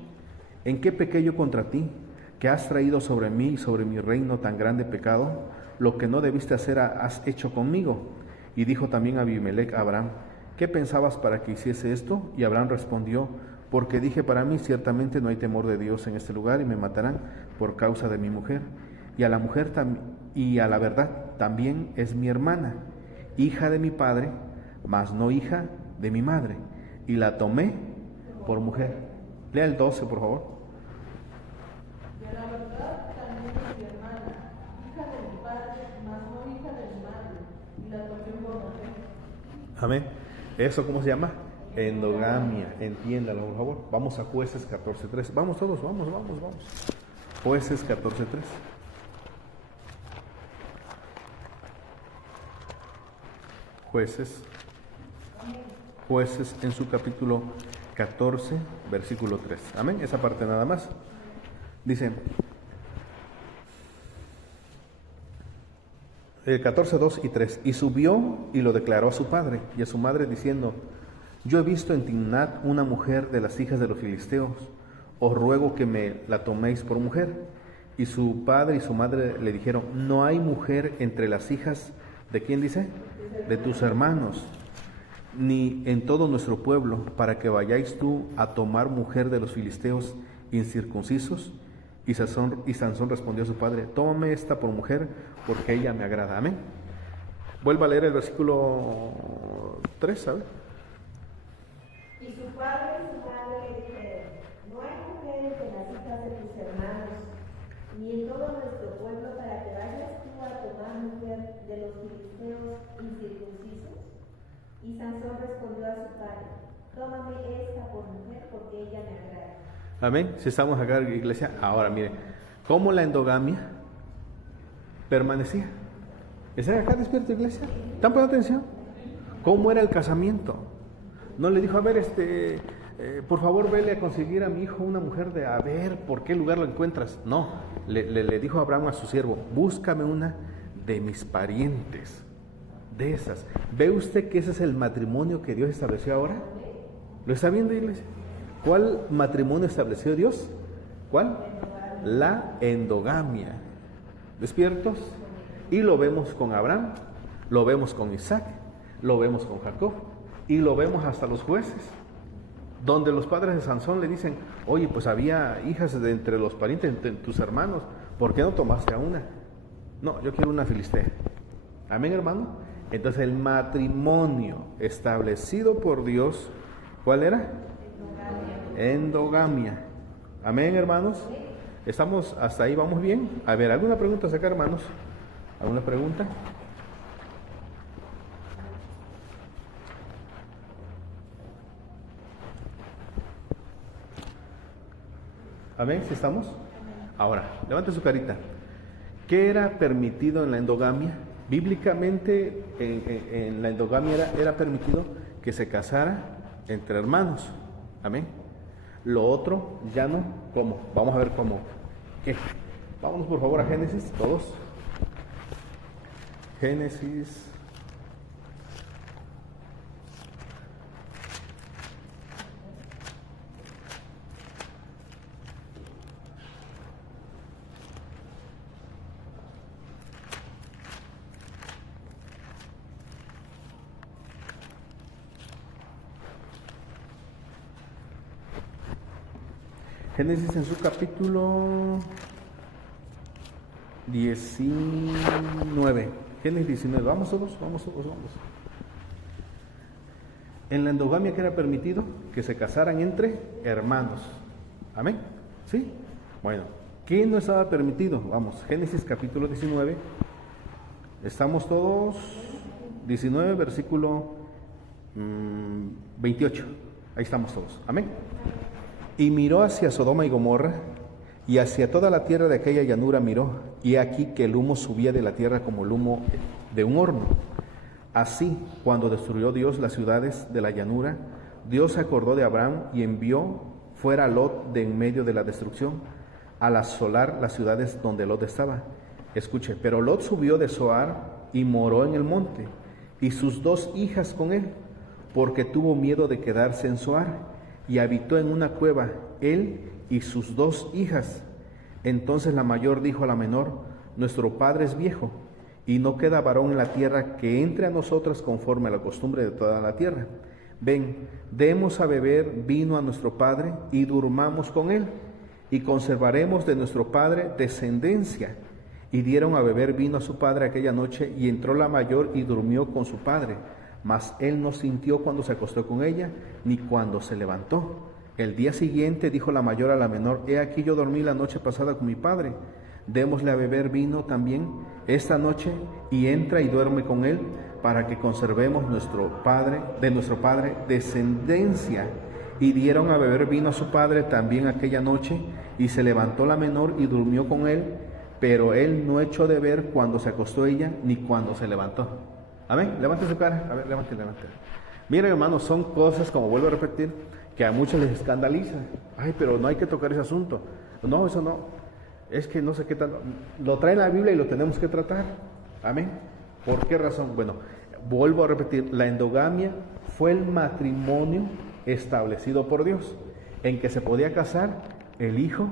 ¿En qué pequé yo contra ti? ¿Que has traído sobre mí y sobre mi reino tan grande pecado? Lo que no debiste hacer has hecho conmigo. Y dijo también Abimelech a Abraham, ¿qué pensabas para que hiciese esto? Y Abraham respondió, porque dije para mí, ciertamente no hay temor de Dios en este lugar y me matarán por causa de mi mujer. Y a la mujer y a la verdad también es mi hermana, hija de mi padre, mas no hija de mi madre. Y la tomé por mujer. Lea el 12, por favor. Y a la verdad también es mi hermana, hija de mi padre, mas no hija de mi madre. Y la tomé por mujer. Amén. ¿Eso cómo se llama? Endogamia. Entiéndalo, por favor. Vamos a Jueces 14:3. Vamos todos, vamos. Jueces 14:3. Jueces en su capítulo 14, versículo 3. Amén. Esa parte nada más. Dice, 14, 2 y 3. Y subió y lo declaró a su padre y a su madre diciendo, yo he visto en Timnat una mujer de las hijas de los filisteos, os ruego que me la toméis por mujer. Y su padre y su madre le dijeron, no hay mujer entre las hijas, ¿de quién dice? De tus hermanos, ni en todo nuestro pueblo, para que vayáis tú a tomar mujer de los filisteos incircuncisos. Y Sansón respondió a su padre, tómame esta por mujer, porque ella me agrada. Amén. Vuelva a leer el versículo 3, ¿sabe? Y su padre y su madre le dijeron, no hay mujer entre las hijas de tus hermanos, ni en todo nuestro pueblo, para que vayas tú a tomar mujer de los filisteos incircuncisos. Y Sansón respondió a su padre, tómame esta por mujer, porque ella me agrada. Amén. Si estamos acá en la iglesia, ahora mire, ¿cómo la endogamia permanecía? ¿Están acá despierto, iglesia? ¿Están poniendo atención? ¿Cómo era el casamiento? No le dijo, a ver, por favor, vele a conseguir a mi hijo una mujer de, a ver, ¿por qué lugar lo encuentras? No, le dijo Abraham a su siervo, búscame una de mis parientes, de esas. ¿Ve usted que ese es el matrimonio que Dios estableció ahora? ¿Lo está viendo, iglesia? ¿Cuál matrimonio estableció Dios? ¿Cuál? La endogamia. ¿Despiertos? Y lo vemos con Abraham, lo vemos con Isaac, lo vemos con Jacob, y lo vemos hasta los jueces, donde los padres de Sansón le dicen, oye, pues había hijas de entre los parientes, de tus hermanos, ¿por qué no tomaste a una? No, yo quiero una filistea. Amén, hermano. Entonces el matrimonio establecido por Dios, ¿cuál era? Endogamia. Amén, hermanos. ¿Estamos hasta ahí? ¿Vamos bien? A ver, ¿alguna pregunta acá, hermanos? ¿Alguna pregunta? Amén, ¿sí estamos? Ahora, levante su carita. ¿Qué era permitido en la endogamia? Bíblicamente, en la endogamia era permitido que se casara entre hermanos. Amén. Lo otro ya no. ¿Cómo? Vamos a ver cómo. ¿Qué? Vámonos por favor a Génesis, todos. Génesis. Génesis en su capítulo 19. Génesis 19. Vamos todos. En la endogamia, ¿qué era permitido? Que se casaran entre hermanos. Amén. ¿Sí? Bueno, ¿qué no estaba permitido? Vamos, Génesis capítulo 19. Estamos todos. 19, versículo 28. Ahí estamos todos. Amén. Y miró hacia Sodoma y Gomorra, y hacia toda la tierra de aquella llanura miró, y aquí que el humo subía de la tierra como el humo de un horno. Así, cuando destruyó Dios las ciudades de la llanura, Dios se acordó de Abraham y envió fuera a Lot de en medio de la destrucción, al asolar las ciudades donde Lot estaba. Escuche, pero Lot subió de Zoar y moró en el monte, y sus 2 hijas con él, porque tuvo miedo de quedarse en Zoar, y habitó en una cueva, él y sus 2 hijas. Entonces la mayor dijo a la menor: nuestro padre es viejo, y no queda varón en la tierra que entre a nosotras conforme a la costumbre de toda la tierra. Ven, demos a beber vino a nuestro padre, y durmamos con él, y conservaremos de nuestro padre descendencia. Y dieron a beber vino a su padre aquella noche, y entró la mayor y durmió con su padre. Mas él no sintió cuando se acostó con ella, ni cuando se levantó. El día siguiente dijo la mayor a la menor: he aquí yo dormí la noche pasada con mi padre, démosle a beber vino también esta noche, y entra y duerme con él, para que conservemos de nuestro padre descendencia. Y dieron a beber vino a su padre también aquella noche, y se levantó la menor y durmió con él, pero él no echó de ver cuando se acostó ella, ni cuando se levantó. Amén. Levante su cara. A ver, levante. Miren, hermanos, son cosas, como vuelvo a repetir, que a muchos les escandaliza. Ay, pero no hay que tocar ese asunto. No, eso no. Es que no sé qué tanto. Lo trae la Biblia y lo tenemos que tratar. Amén. ¿Por qué razón? Bueno, vuelvo a repetir, la endogamia fue el matrimonio establecido por Dios, en que se podía casar el hijo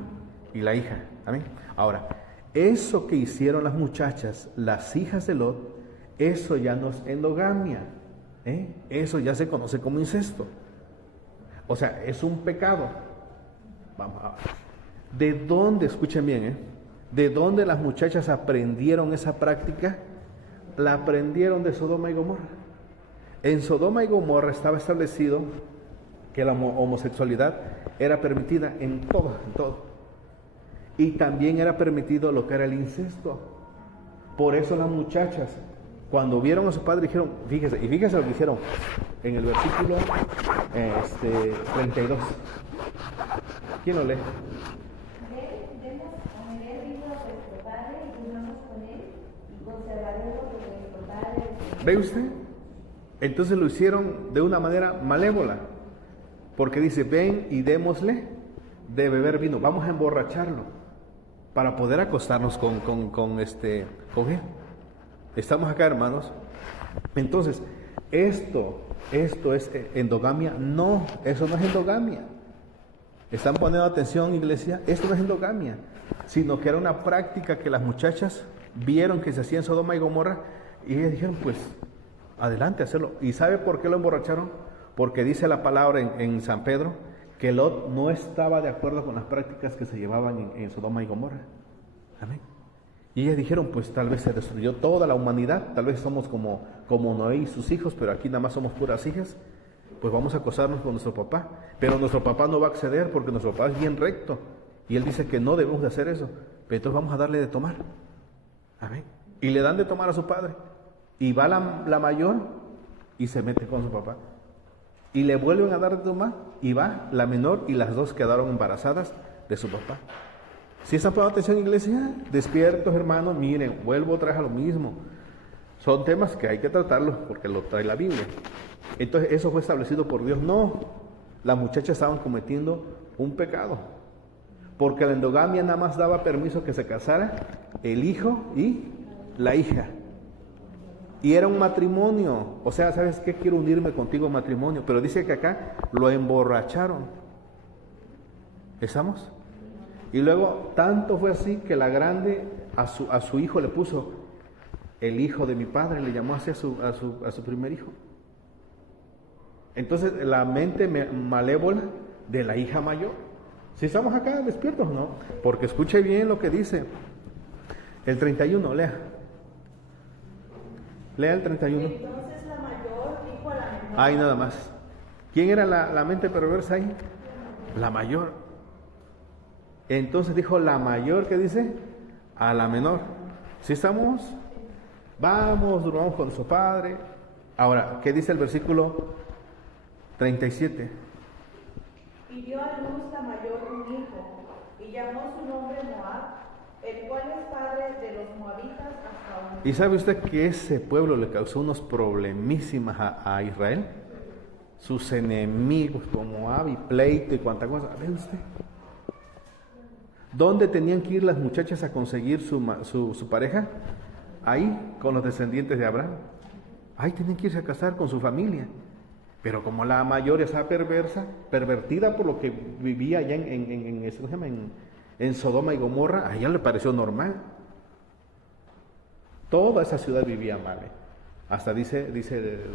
y la hija. Amén. Ahora, eso que hicieron las muchachas, las hijas de Lot, eso ya no es endogamia. Eso ya se conoce como incesto. O sea, es un pecado. Vamos a ver. ¿De dónde, escuchen bien, de dónde las muchachas aprendieron esa práctica? La aprendieron de Sodoma y Gomorra. En Sodoma y Gomorra estaba establecido que la homosexualidad era permitida en todo. Y también era permitido lo que era el incesto. Por eso las muchachas, cuando vieron a su padre, dijeron, fíjese lo que dijeron en el versículo 32. ¿Quién lo lee? Demos a beber vino a nuestro padre, y durmamos con él, y conservaremos de nuestro padre. ¿Ve usted? Entonces lo hicieron de una manera malévola, porque dice: ven y démosle de beber vino, vamos a emborracharlo para poder acostarnos con él. ¿Estamos acá, hermanos? Entonces, ¿esto es endogamia? No, eso no es endogamia. ¿Están poniendo atención, iglesia? Esto no es endogamia, sino que era una práctica que las muchachas vieron que se hacía en Sodoma y Gomorra, y ellas dijeron, pues, adelante, hacerlo. ¿Y sabe por qué lo emborracharon? Porque dice la palabra en San Pedro que Lot no estaba de acuerdo con las prácticas que se llevaban en Sodoma y Gomorra. Amén. Y ellas dijeron, pues tal vez se destruyó toda la humanidad, tal vez somos como Noé y sus hijos, pero aquí nada más somos puras hijas, pues vamos a acostarnos con nuestro papá. Pero nuestro papá no va a acceder porque nuestro papá es bien recto, y él dice que no debemos de hacer eso, pero entonces vamos a darle de tomar. Amén. Y le dan de tomar a su padre, y va la mayor y se mete con su papá. Y le vuelven a dar de tomar, y va la menor, y las dos quedaron embarazadas de su papá. Si están poniendo atención, iglesia, despiertos, hermanos, miren, vuelvo otra vez a lo mismo. Son temas que hay que tratarlos porque lo trae la Biblia. Entonces, eso fue establecido por Dios. No, las muchachas estaban cometiendo un pecado, porque la endogamia nada más daba permiso que se casara el hijo y la hija. Y era un matrimonio, o sea, ¿sabes qué? Quiero unirme contigo en matrimonio, pero dice que acá lo emborracharon. ¿Estamos? Y luego, tanto fue así que la grande a su hijo le puso el hijo de mi padre, le llamó así a su primer hijo. Entonces, la mente malévola de la hija mayor. Si estamos acá despiertos, ¿no? Porque escuche bien lo que dice el 31, lea. Lea el 31. Entonces la mayor dijo a la menor. Ahí nada más. ¿Quién era la mente perversa ahí? La mayor. Entonces dijo la mayor, ¿qué dice? A la menor. ¿Sí estamos? Vamos, durmamos con su padre. Ahora, ¿qué dice el versículo 37? Y dio a luz la mayor un hijo, y llamó su nombre Moab, el cual es padre de los moabitas hasta hoy. ¿Y sabe usted que ese pueblo le causó unos problemísimas a Israel? Sus enemigos como Moab y pleito y cuánta cosa. ¿Ve usted? ¿Dónde tenían que ir las muchachas a conseguir su pareja? Ahí, con los descendientes de Abraham. Ahí tienen que irse a casar con su familia. Pero como la mayoría está pervertida por lo que vivía allá en Sodoma y Gomorra, a ella le pareció normal. Toda esa ciudad vivía mal. Hasta dice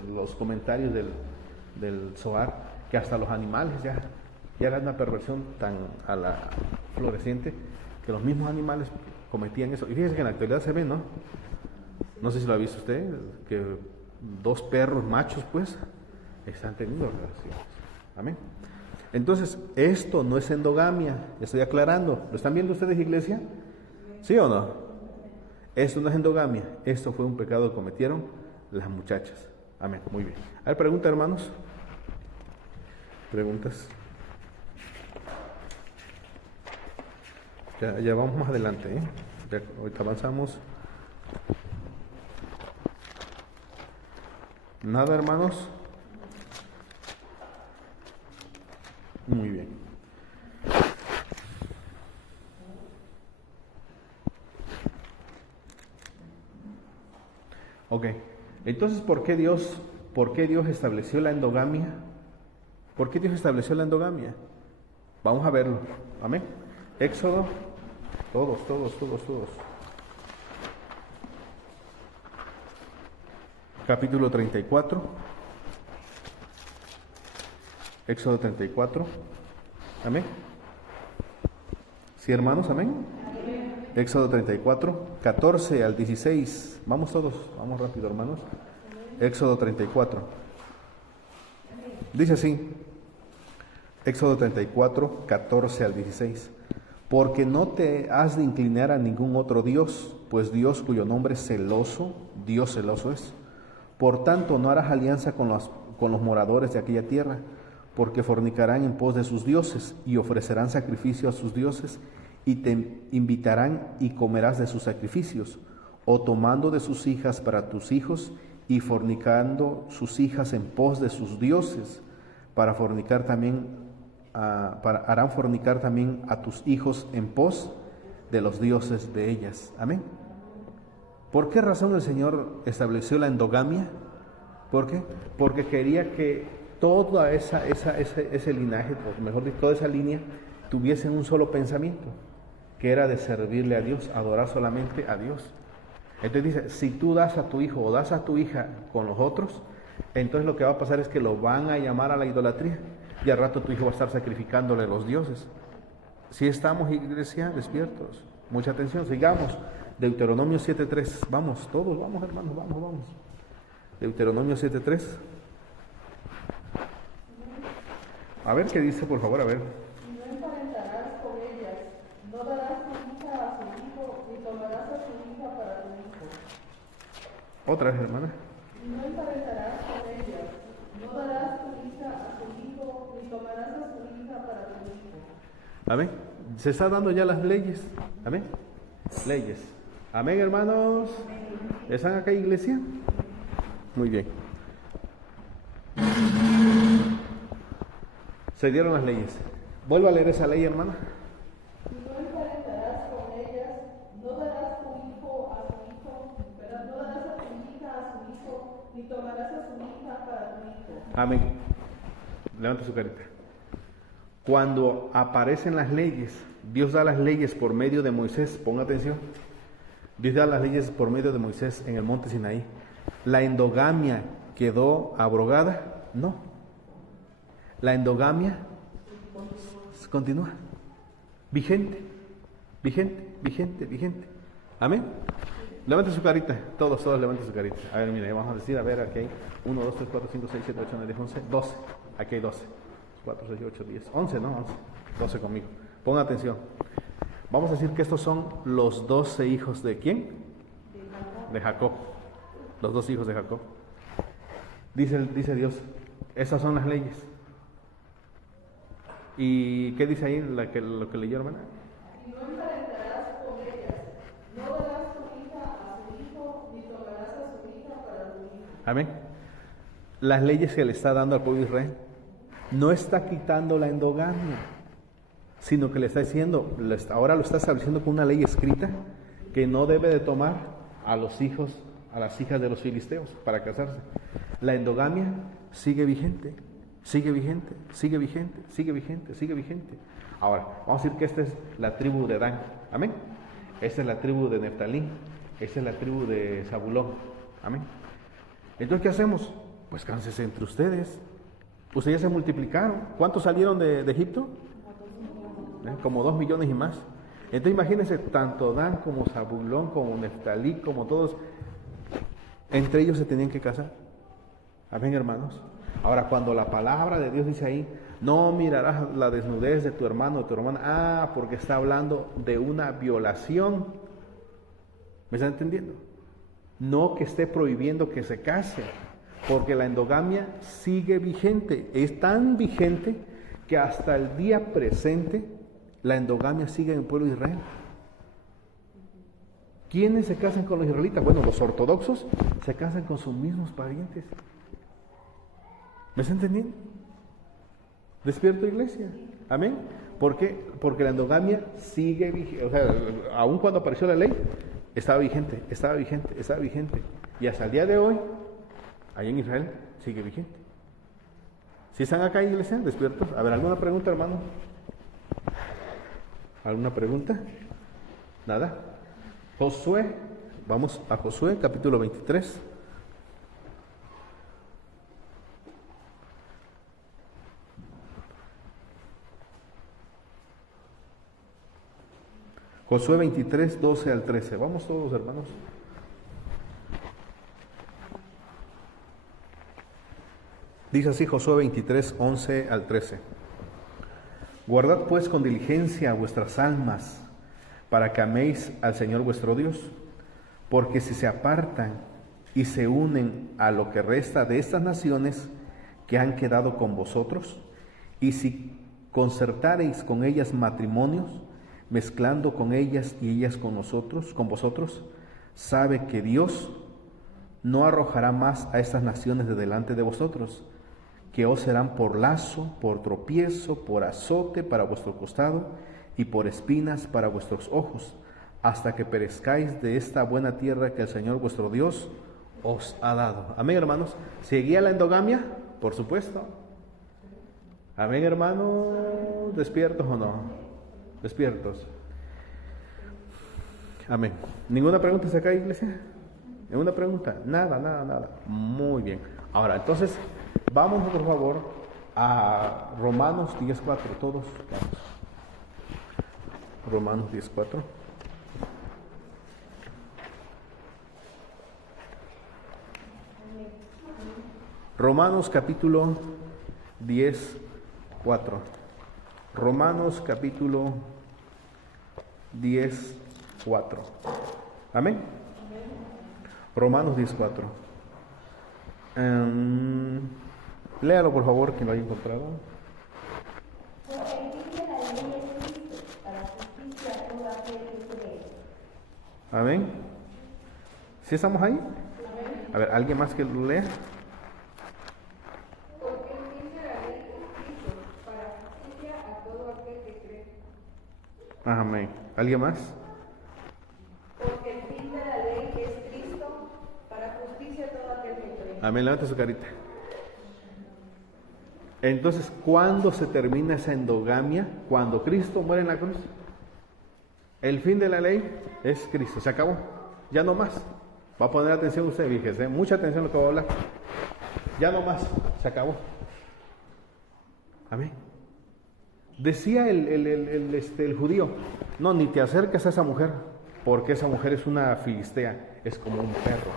los comentarios del Zohar, que hasta los animales ya era una perversión tan a la floreciente, que los mismos animales cometían eso. Y fíjense que en la actualidad se ve, ¿no? No sé si lo ha visto usted, que 2 perros machos, pues, están teniendo relaciones. Amén. Entonces, esto no es endogamia, estoy aclarando. ¿Lo están viendo ustedes, iglesia? ¿Sí o no? Esto no es endogamia, esto fue un pecado que cometieron las muchachas. Amén, muy bien. ¿Hay preguntas, hermanos? ¿Preguntas? Ya vamos más adelante, ¿eh? Ya, ahorita avanzamos. ¿Nada, hermanos? Muy bien. Ok, entonces, ¿por qué Dios estableció la endogamia? ¿Por qué Dios estableció la endogamia? Vamos a verlo. Amén. Éxodo, todos. Capítulo 34. Éxodo 34. Amén. ¿Sí, hermanos? Amén. Éxodo 34, 14 al 16. Vamos todos, vamos rápido, hermanos. Éxodo 34. Dice así. Éxodo 34, 14 al 16. Porque no te has de inclinar a ningún otro Dios, pues Dios cuyo nombre es celoso, Dios celoso es. Por tanto, no harás alianza con los moradores de aquella tierra, porque fornicarán en pos de sus dioses y ofrecerán sacrificio a sus dioses y te invitarán y comerás de sus sacrificios, o tomando de sus hijas para tus hijos y fornicando sus hijas en pos de sus dioses, harán fornicar también a tus hijos en pos de los dioses de ellas. Amén. ¿Por qué razón el Señor estableció la endogamia? ¿Por qué? Porque quería que toda ese linaje, o mejor dicho, toda esa línea, tuviesen un solo pensamiento, que era de servirle a Dios, adorar solamente a Dios. Entonces dice, si tú das a tu hijo o das a tu hija con los otros, entonces lo que va a pasar es que lo van a llamar a la idolatría, y al rato tu hijo va a estar sacrificándole a los dioses. Si estamos, iglesia, despiertos, mucha atención, sigamos. Deuteronomio 7:3, vamos, todos, vamos, hermanos, vamos. Deuteronomio 7:3. A ver qué dice, por favor, a ver. No emparentarás con ellas, no darás tu hija a su hijo, ni tomarás a su hija para tu hijo. Otra vez, hermana. No emparentarás con ellas, no darás tu hija a su hijo, ni tomarás a su hija para tu hijo. Amén. Se están dando ya las leyes. Amén. Leyes. Amén, hermanos. ¿Están acá, iglesia? Muy bien. Se dieron las leyes. Vuelvo a leer esa ley, hermana. No emparentarás con ellas, no darás tu hijo a su hijo, no darás a tu hija a su hijo, ni tomarás a su hija para tu hijo. Amén. Levanta su carita. Cuando aparecen las leyes, Dios da las leyes por medio de Moisés. Ponga atención. Dios da las leyes por medio de Moisés en el monte Sinaí. ¿La endogamia quedó abrogada? No. La endogamia continúa. Vigente. Amén. Levante su carita. Todos levanten su carita. A ver, mire, vamos a decir, a ver, aquí hay 1, 2, 3, 4, 5, 6, 7, 8, 9, 10, 11, 12. Aquí hay 12. 4, 6, 8, 10, 11, ¿no? 11. 12 conmigo. Pongan atención. Vamos a decir que estos son los 12 hijos de ¿quién? De Jacob. Los 2 hijos de Jacob. Dice Dios, esas son las leyes. ¿Y qué dice ahí lo que leyó, hermana? Y no emparentarás con ellas, no darás tu hija a su hijo, ni tomarás a su hija para tu hijo. Amén. Las leyes que le está dando al pueblo de Israel no está quitando la endogamia, sino que le está diciendo, ahora lo está estableciendo con una ley escrita, que no debe de tomar a los hijos a las hijas de los filisteos para casarse. La endogamia sigue vigente, sigue vigente, sigue vigente, sigue vigente, sigue vigente. Ahora, vamos a decir que esta es la tribu de Dan, amén. Esta es la tribu de Neftalí, esta es la tribu de Zabulón, amén. Entonces, ¿qué hacemos? Pues cásense entre ustedes. Ustedes ya se multiplicaron. ¿Cuántos salieron de Egipto? Como 2 millones y más. Entonces imagínense, tanto Dan como Zabulón, como Neftalí, como todos, entre ellos se tenían que casar. Amén, hermanos. Ahora, cuando la palabra de Dios dice ahí, no mirarás la desnudez de tu hermano o de tu hermana, porque está hablando de una violación. ¿Me están entendiendo? No que esté prohibiendo que se case, porque la endogamia sigue vigente. Es tan vigente que hasta el día presente la endogamia sigue en el pueblo de Israel. ¿Quiénes se casan con los israelitas? Bueno, los ortodoxos se casan con sus mismos parientes. ¿Me está entendiendo? ¿Despierto, iglesia? ¿Amén? ¿Por qué? Porque la endogamia sigue vigente. O sea, aun cuando apareció la ley, estaba vigente, estaba vigente, estaba vigente. Y hasta el día de hoy, ahí en Israel, sigue vigente. ¿Sí están acá, iglesia? ¿Despiertos? A ver, ¿alguna pregunta, hermano? ¿Alguna pregunta? ¿Nada? Josué, vamos a Josué, capítulo 23. Josué 23, 12 al 13. Vamos todos, hermanos. Dice así Josué 23, 11 al 13. Guardad pues con diligencia vuestras almas, para que améis al Señor vuestro Dios, porque si se apartan y se unen a lo que resta de estas naciones que han quedado con vosotros, y si concertareis con ellas matrimonios, mezclando con ellas y ellas con vosotros, sabe que Dios no arrojará más a estas naciones de delante de vosotros, que os serán por lazo, por tropiezo, por azote para vuestro costado y por espinas para vuestros ojos, hasta que perezcáis de esta buena tierra que el Señor vuestro Dios os ha dado. Amén, hermanos. ¿Seguía la endogamia? Por supuesto. Amén, hermanos. ¿Despiertos o no? Despiertos. Amén. ¿Ninguna pregunta se acá, iglesia? ¿Ninguna pregunta? Nada. Muy bien. Ahora, entonces, vamos por favor a Romanos 10:4. Todos vamos. Romanos 10:4. Romanos capítulo 10:4. Romanos capítulo 10:4. Amén. Romanos 10:4. Léalo por favor, quien lo haya encontrado. Porque el fin de la ley es Cristo, para justicia a todo aquel que cree. Amén. ¿Sí estamos ahí? A ver, ¿alguien más que lo lea? Porque el fin de la ley es Cristo, para justicia a todo aquel que cree. Amén. ¿Alguien más? Porque el fin de la ley es Cristo, para justicia a todo aquel que cree. Amén. Levante su carita. Entonces, ¿cuándo se termina esa endogamia? Cuando Cristo muere en la cruz. El fin de la ley es Cristo. Se acabó. Ya no más. Va a poner atención usted, fíjese. Mucha atención a lo que voy a hablar. Ya no más. Se acabó. Amén. Decía el judío, no, ni te acerques a esa mujer, porque esa mujer es una filistea, es como un perro.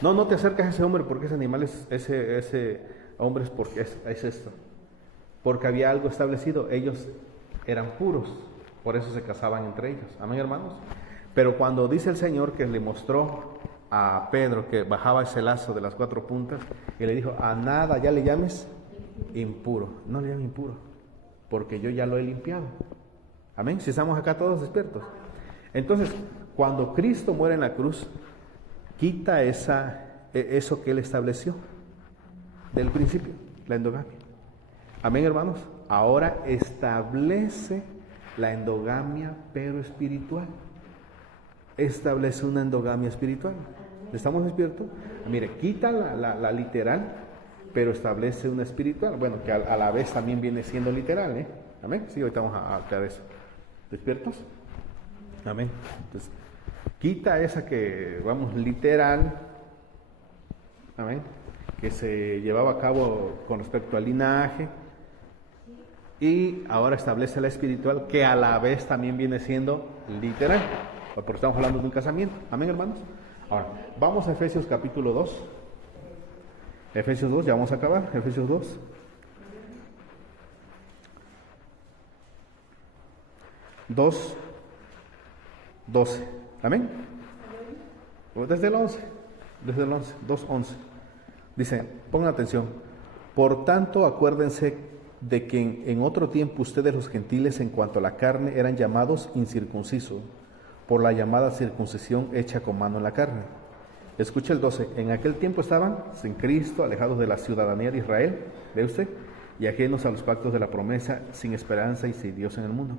No te acerques a ese hombre, porque ese animal ese hombre es porque es esto. Porque había algo establecido, ellos eran puros, por eso se casaban entre ellos. Amén, hermanos. Pero cuando dice el Señor que le mostró a Pedro que bajaba ese lazo de las 4 puntas y le dijo, a nada ya le llames impuro. No le llames impuro, porque yo ya lo he limpiado. Amén. Si estamos acá todos despiertos. Entonces, cuando Cristo muere en la cruz, quita eso que Él estableció del principio, la endogamia. Amén, hermanos. Ahora establece la endogamia, pero espiritual. Establece una endogamia espiritual. ¿Estamos despiertos? Mire, quita la literal, pero establece una espiritual. Bueno, que a la vez también viene siendo literal, ¿eh? Amén. Sí, ahorita vamos a aclarar eso. ¿Despiertos? Amén. Entonces, quita esa que, vamos, literal, amén, que se llevaba a cabo con respecto al linaje, y ahora establece la espiritual, que a la vez también viene siendo literal, porque estamos hablando de un casamiento. Amén, hermanos. Ahora, vamos a Efesios capítulo 2. Efesios 2, ya vamos a acabar. Efesios 2. Dos 12. Amén. Desde el 11. 2:11. Dice, pongan atención. Por tanto, acuérdense de que en otro tiempo ustedes los gentiles en cuanto a la carne eran llamados incircuncisos por la llamada circuncisión hecha con mano en la carne. Escuche el 12. En aquel tiempo estaban sin Cristo, alejados de la ciudadanía de Israel, ¿ve usted? Y ajenos a los pactos de la promesa, sin esperanza y sin Dios en el mundo.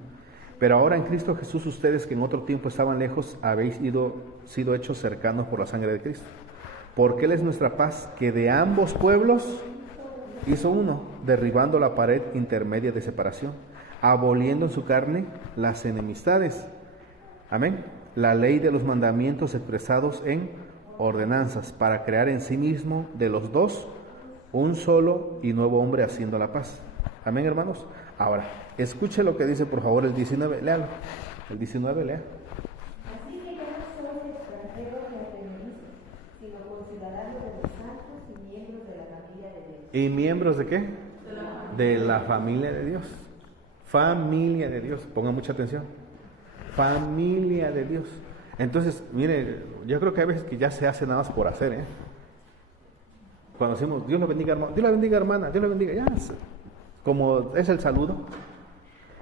Pero ahora en Cristo Jesús, ustedes que en otro tiempo estaban lejos, habéis sido hechos cercanos por la sangre de Cristo. Porque Él es nuestra paz, que de ambos pueblos hizo uno, derribando la pared intermedia de separación, aboliendo en su carne las enemistades. Amén. La ley de los mandamientos expresados en ordenanzas, para crear en sí mismo de los dos un solo y nuevo hombre, haciendo la paz. Amén, hermanos. Ahora, escuche lo que dice, por favor, el 19, léalo. El 19, lea. Así que ya no sois extranjeros ni advenedizos, sino conciudadanos de los santos y miembros de la familia de Dios. ¿Y miembros de qué? De la familia de Dios. Familia de Dios. Pongan mucha atención. Familia de Dios. Entonces, mire, yo creo que hay veces que ya se hace nada más por hacer, ¿eh? Cuando decimos, Dios lo bendiga, hermano, Dios la bendiga, hermana, Dios la bendiga, ya, como es el saludo.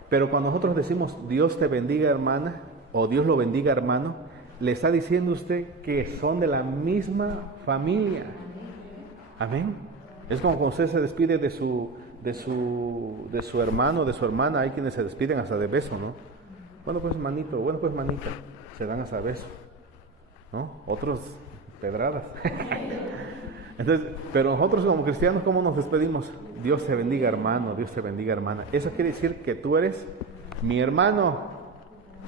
Pero cuando nosotros decimos, Dios te bendiga, hermana, o Dios lo bendiga, hermano, le está diciendo usted que son de la misma familia. Amén. Es como cuando usted se despide de su hermano, de su hermana. Hay quienes se despiden hasta de beso, ¿no? Bueno, pues manito, bueno, pues manita, se dan hasta beso, ¿no? Otros pedradas. Entonces, pero nosotros como cristianos, ¿cómo nos despedimos? Dios te bendiga, hermano, Dios te bendiga, hermana. Eso quiere decir que tú eres mi hermano.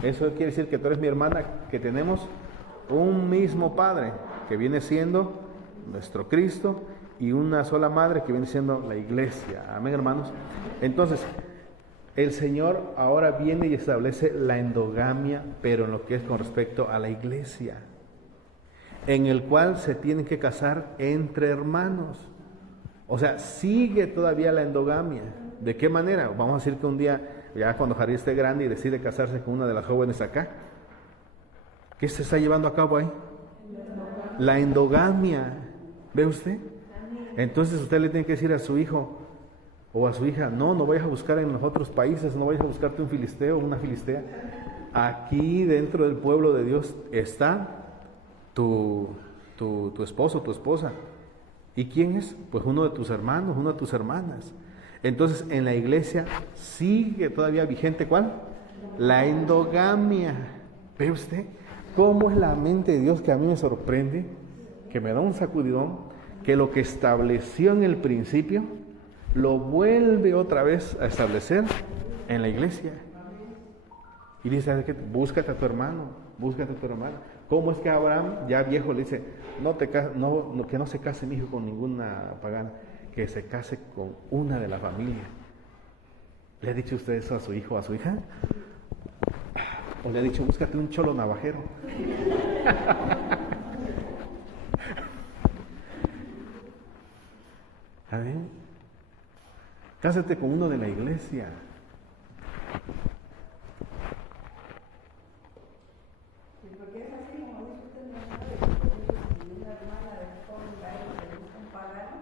Eso quiere decir que tú eres mi hermana, que tenemos un mismo Padre, que viene siendo nuestro Cristo, y una sola madre, que viene siendo la iglesia. Amén, hermanos. Entonces, el Señor ahora viene y establece la endogamia, pero en lo que es con respecto a la iglesia, en el cual se tienen que casar entre hermanos. O sea, sigue todavía la endogamia. ¿De qué manera? Vamos a decir que un día, ya cuando Javier esté grande y decide casarse con una de las jóvenes acá, ¿qué se está llevando a cabo ahí? La endogamia. ¿Ve usted? Entonces usted le tiene que decir a su hijo o a su hija, no vayas a buscar en los otros países, no vayas a buscarte un filisteo o una filistea. Aquí dentro del pueblo de Dios está tu esposo, tu esposa. ¿Y quién es? Pues uno de tus hermanos, una de tus hermanas. Entonces en la iglesia sigue todavía vigente, ¿cuál? La endogamia. ¿Ve usted cómo es la mente de Dios, que a mí me sorprende, que me da un sacudidón, que lo que estableció en el principio lo vuelve otra vez a establecer en la iglesia? Y dice, búscate a tu hermano, búscate a tu hermana. ¿Cómo es que Abraham, ya viejo, le dice, que no se case mi hijo con ninguna pagana, que se case con una de la familia? ¿Le ha dicho usted eso a su hijo o a su hija? ¿O le ha dicho, búscate un cholo navajero? A ver, cásate con uno de la iglesia. Porque es así, como dice usted, no una hermana de joven gallo que le gusta un pagano,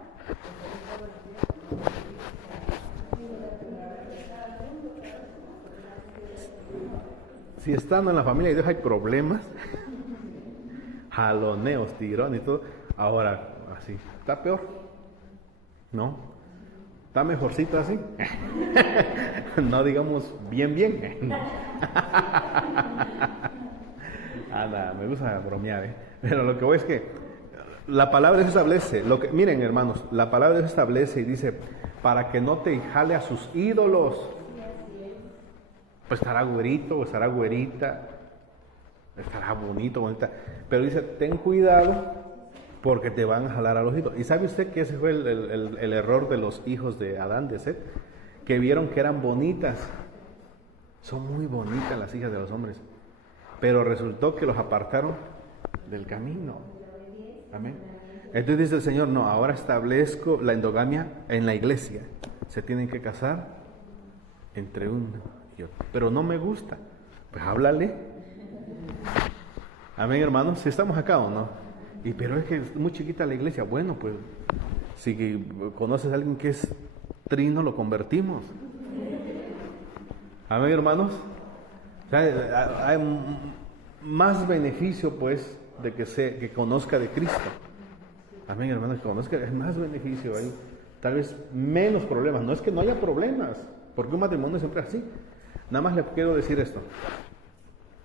si estando en la familia de Dios hay problemas, jaloneos, tirones y todo, ahora así, está peor, ¿no? Está mejorcito así. No digamos bien. Anda, me gusta bromear, ¿eh? Pero lo que voy es que la palabra de Dios establece, miren hermanos, la palabra de Dios establece y dice, para que no te jale a sus ídolos. Pues estará güerito, estará güerita, estará bonito, bonita. Pero dice, ten cuidado porque te van a jalar a los ídolos. ¿Y sabe usted que ese fue el error de los hijos de Adán, de Set? Que vieron que eran bonitas. Son muy bonitas las hijas de los hombres. Pero resultó que los apartaron del camino. Amén. Entonces dice el Señor, no, ahora establezco la endogamia en la iglesia. Se tienen que casar entre uno y otro. Pero no me gusta. Pues háblale. Amén, hermanos. Si estamos acá o no. Pero es que es muy chiquita la iglesia. Bueno, pues si conoces a alguien que es trino, lo convertimos. Amén, hermanos. O sea, hay más beneficio, pues, de que conozca de Cristo. Amén, hermanos, que conozca, es más beneficio ahí. Tal vez menos problemas. No es que no haya problemas, porque un matrimonio siempre es así. Nada más le quiero decir esto.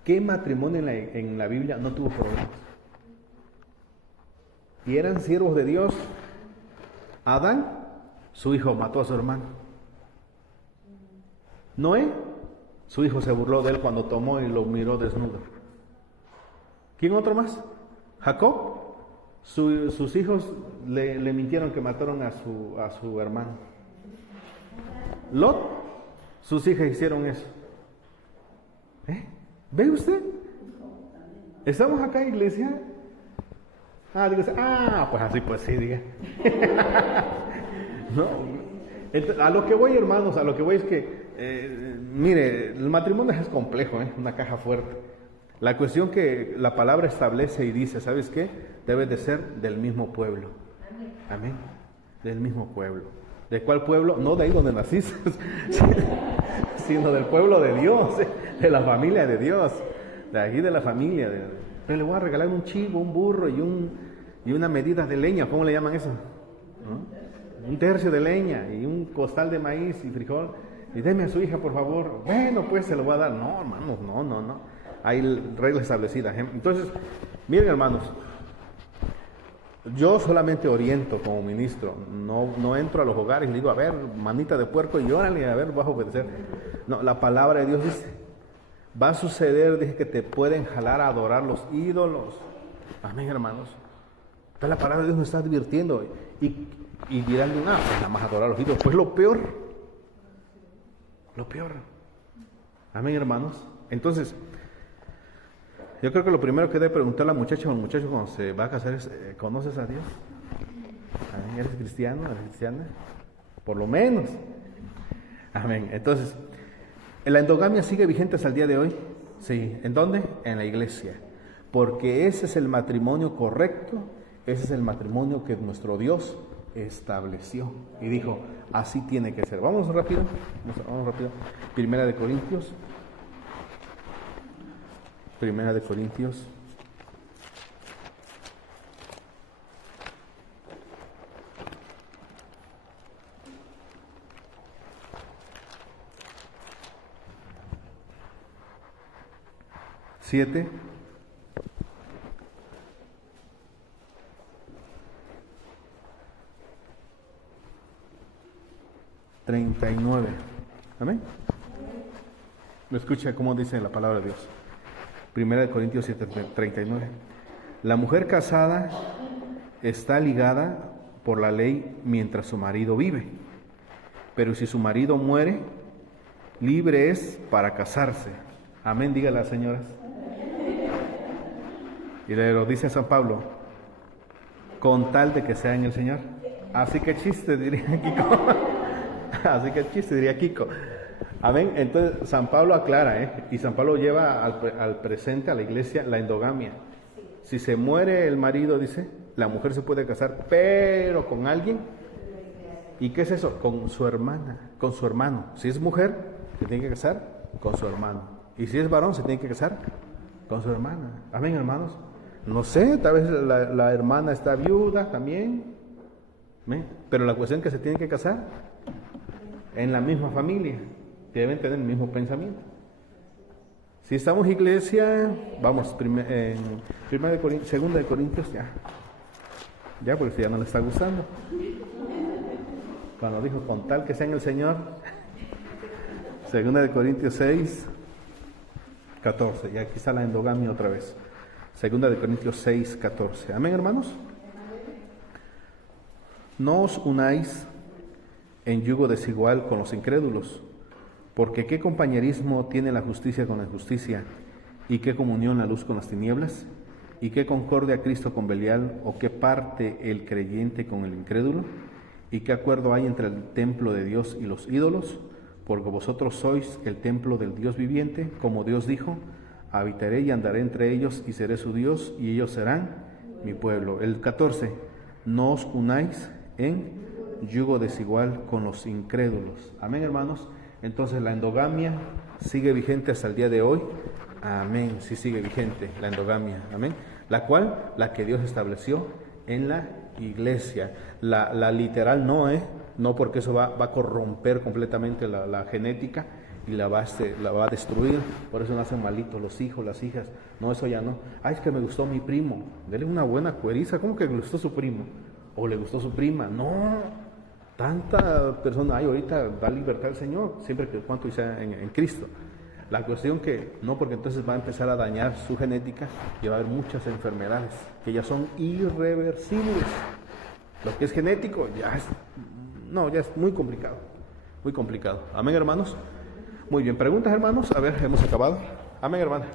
¿Qué matrimonio en la Biblia no tuvo problemas? Y eran siervos de Dios. Adán, su hijo mató a su hermano. Noé, su hijo se burló de él cuando tomó y lo miró desnudo. ¿Quién otro más? Jacob, sus hijos le mintieron que mataron a su hermano. Lot, sus hijas hicieron eso. ¿Ve usted? ¿Estamos acá, iglesia? Dígase, pues así, pues sí, diga. No, entonces, a lo que voy, hermanos, a lo que voy es que, mire, el matrimonio es complejo, una caja fuerte. La cuestión que la palabra establece y dice, ¿sabes qué? Debe de ser del mismo pueblo. Amén. Del mismo pueblo. ¿De cuál pueblo? No de ahí donde naciste, sino del pueblo de Dios, de la familia de Dios, de aquí de la familia. Pero le voy a regalar un chivo, un burro y una medida de leña, ¿cómo le llaman eso? ¿No? Un tercio de leña y un costal de maíz y frijol. Y deme a su hija, por favor. Bueno, pues se lo voy a dar. No, hermanos, no. Hay reglas establecidas. Entonces, miren, hermanos, yo solamente oriento como ministro, no entro a los hogares y le digo, a ver, manita de puerco y órale, a ver, vas a obedecer. No, la palabra de Dios dice, va a suceder, dije, que te pueden jalar a adorar los ídolos. Amén, hermanos. Entonces la palabra de Dios nos está advirtiendo y dirán, pues nada más adorar los ídolos. Pues lo peor. Amén, hermanos. Entonces, yo creo que lo primero que debe preguntar la muchacha o el muchacho cuando se va a casar es, ¿conoces a Dios? ¿Eres cristiano? ¿Eres cristiana? Por lo menos. Amén. Entonces, ¿la endogamia sigue vigente hasta el día de hoy? Sí. ¿En dónde? En la iglesia. Porque ese es el matrimonio correcto, ese es el matrimonio que nuestro Dios estableció. Y dijo, así tiene que ser. Vamos rápido. Primera de Corintios. Primera de Corintios. ¿7? $39. Amén. ¿Me escucha cómo dice la palabra de Dios? Primera de Corintios 7:39. La mujer casada está ligada por la ley mientras su marido vive, pero si su marido muere, libre es para casarse. Amén, diga las señoras. Y le lo dice San Pablo, con tal de que sea en el Señor. Así que chiste, diría Kiko. Amén. Entonces San Pablo aclara, y San Pablo lleva al presente a la iglesia la endogamia. Si se muere el marido, dice, la mujer se puede casar, pero con alguien. ¿Y qué es eso? Con su hermana, con su hermano. Si es mujer, se tiene que casar con su hermano. Y si es varón, se tiene que casar con su hermana. Amén, hermanos. No sé, tal vez la hermana está viuda también. ¿Amén? Pero la cuestión es que se tienen que casar en la misma familia. Deben tener el mismo pensamiento. Si estamos iglesia, vamos, segunda de Corintios, ya. Ya, porque si ya no le está gustando. Cuando dijo, con tal que sea en el Señor. 2 Corintios 6, 14. Y aquí está la endogamia otra vez. 2 Corintios 6, 14. Amén, hermanos. No os unáis en yugo desigual con los incrédulos, porque ¿qué compañerismo tiene la justicia con la injusticia? ¿Y qué comunión la luz con las tinieblas? ¿Y qué concordia Cristo con Belial? ¿O qué parte el creyente con el incrédulo? ¿Y qué acuerdo hay entre el templo de Dios y los ídolos? Porque vosotros sois el templo del Dios viviente, como Dios dijo, habitaré y andaré entre ellos y seré su Dios y ellos serán mi pueblo. El 14, no os unáis en yugo desigual con los incrédulos. Amén, hermanos. Entonces la endogamia sigue vigente hasta el día de hoy. Amén, sí sigue vigente la endogamia. Amén. La que Dios estableció en la iglesia. La literal no, no, porque eso va a corromper completamente la genética y la va a destruir. Por eso nacen malitos los hijos, las hijas. No, eso ya no. Ay, es que me gustó mi primo. Dele una buena cueriza. ¿Cómo que le gustó su primo? ¿O le gustó su prima? No. Tanta persona hay ahorita, da libertad al Señor, siempre que cuanto sea en Cristo. La cuestión que no, porque entonces va a empezar a dañar su genética y va a haber muchas enfermedades que ya son irreversibles. Lo que es genético ya es muy complicado, muy complicado. Amén, hermanos. Muy bien, preguntas, hermanos. A ver, hemos acabado. Amén, hermana.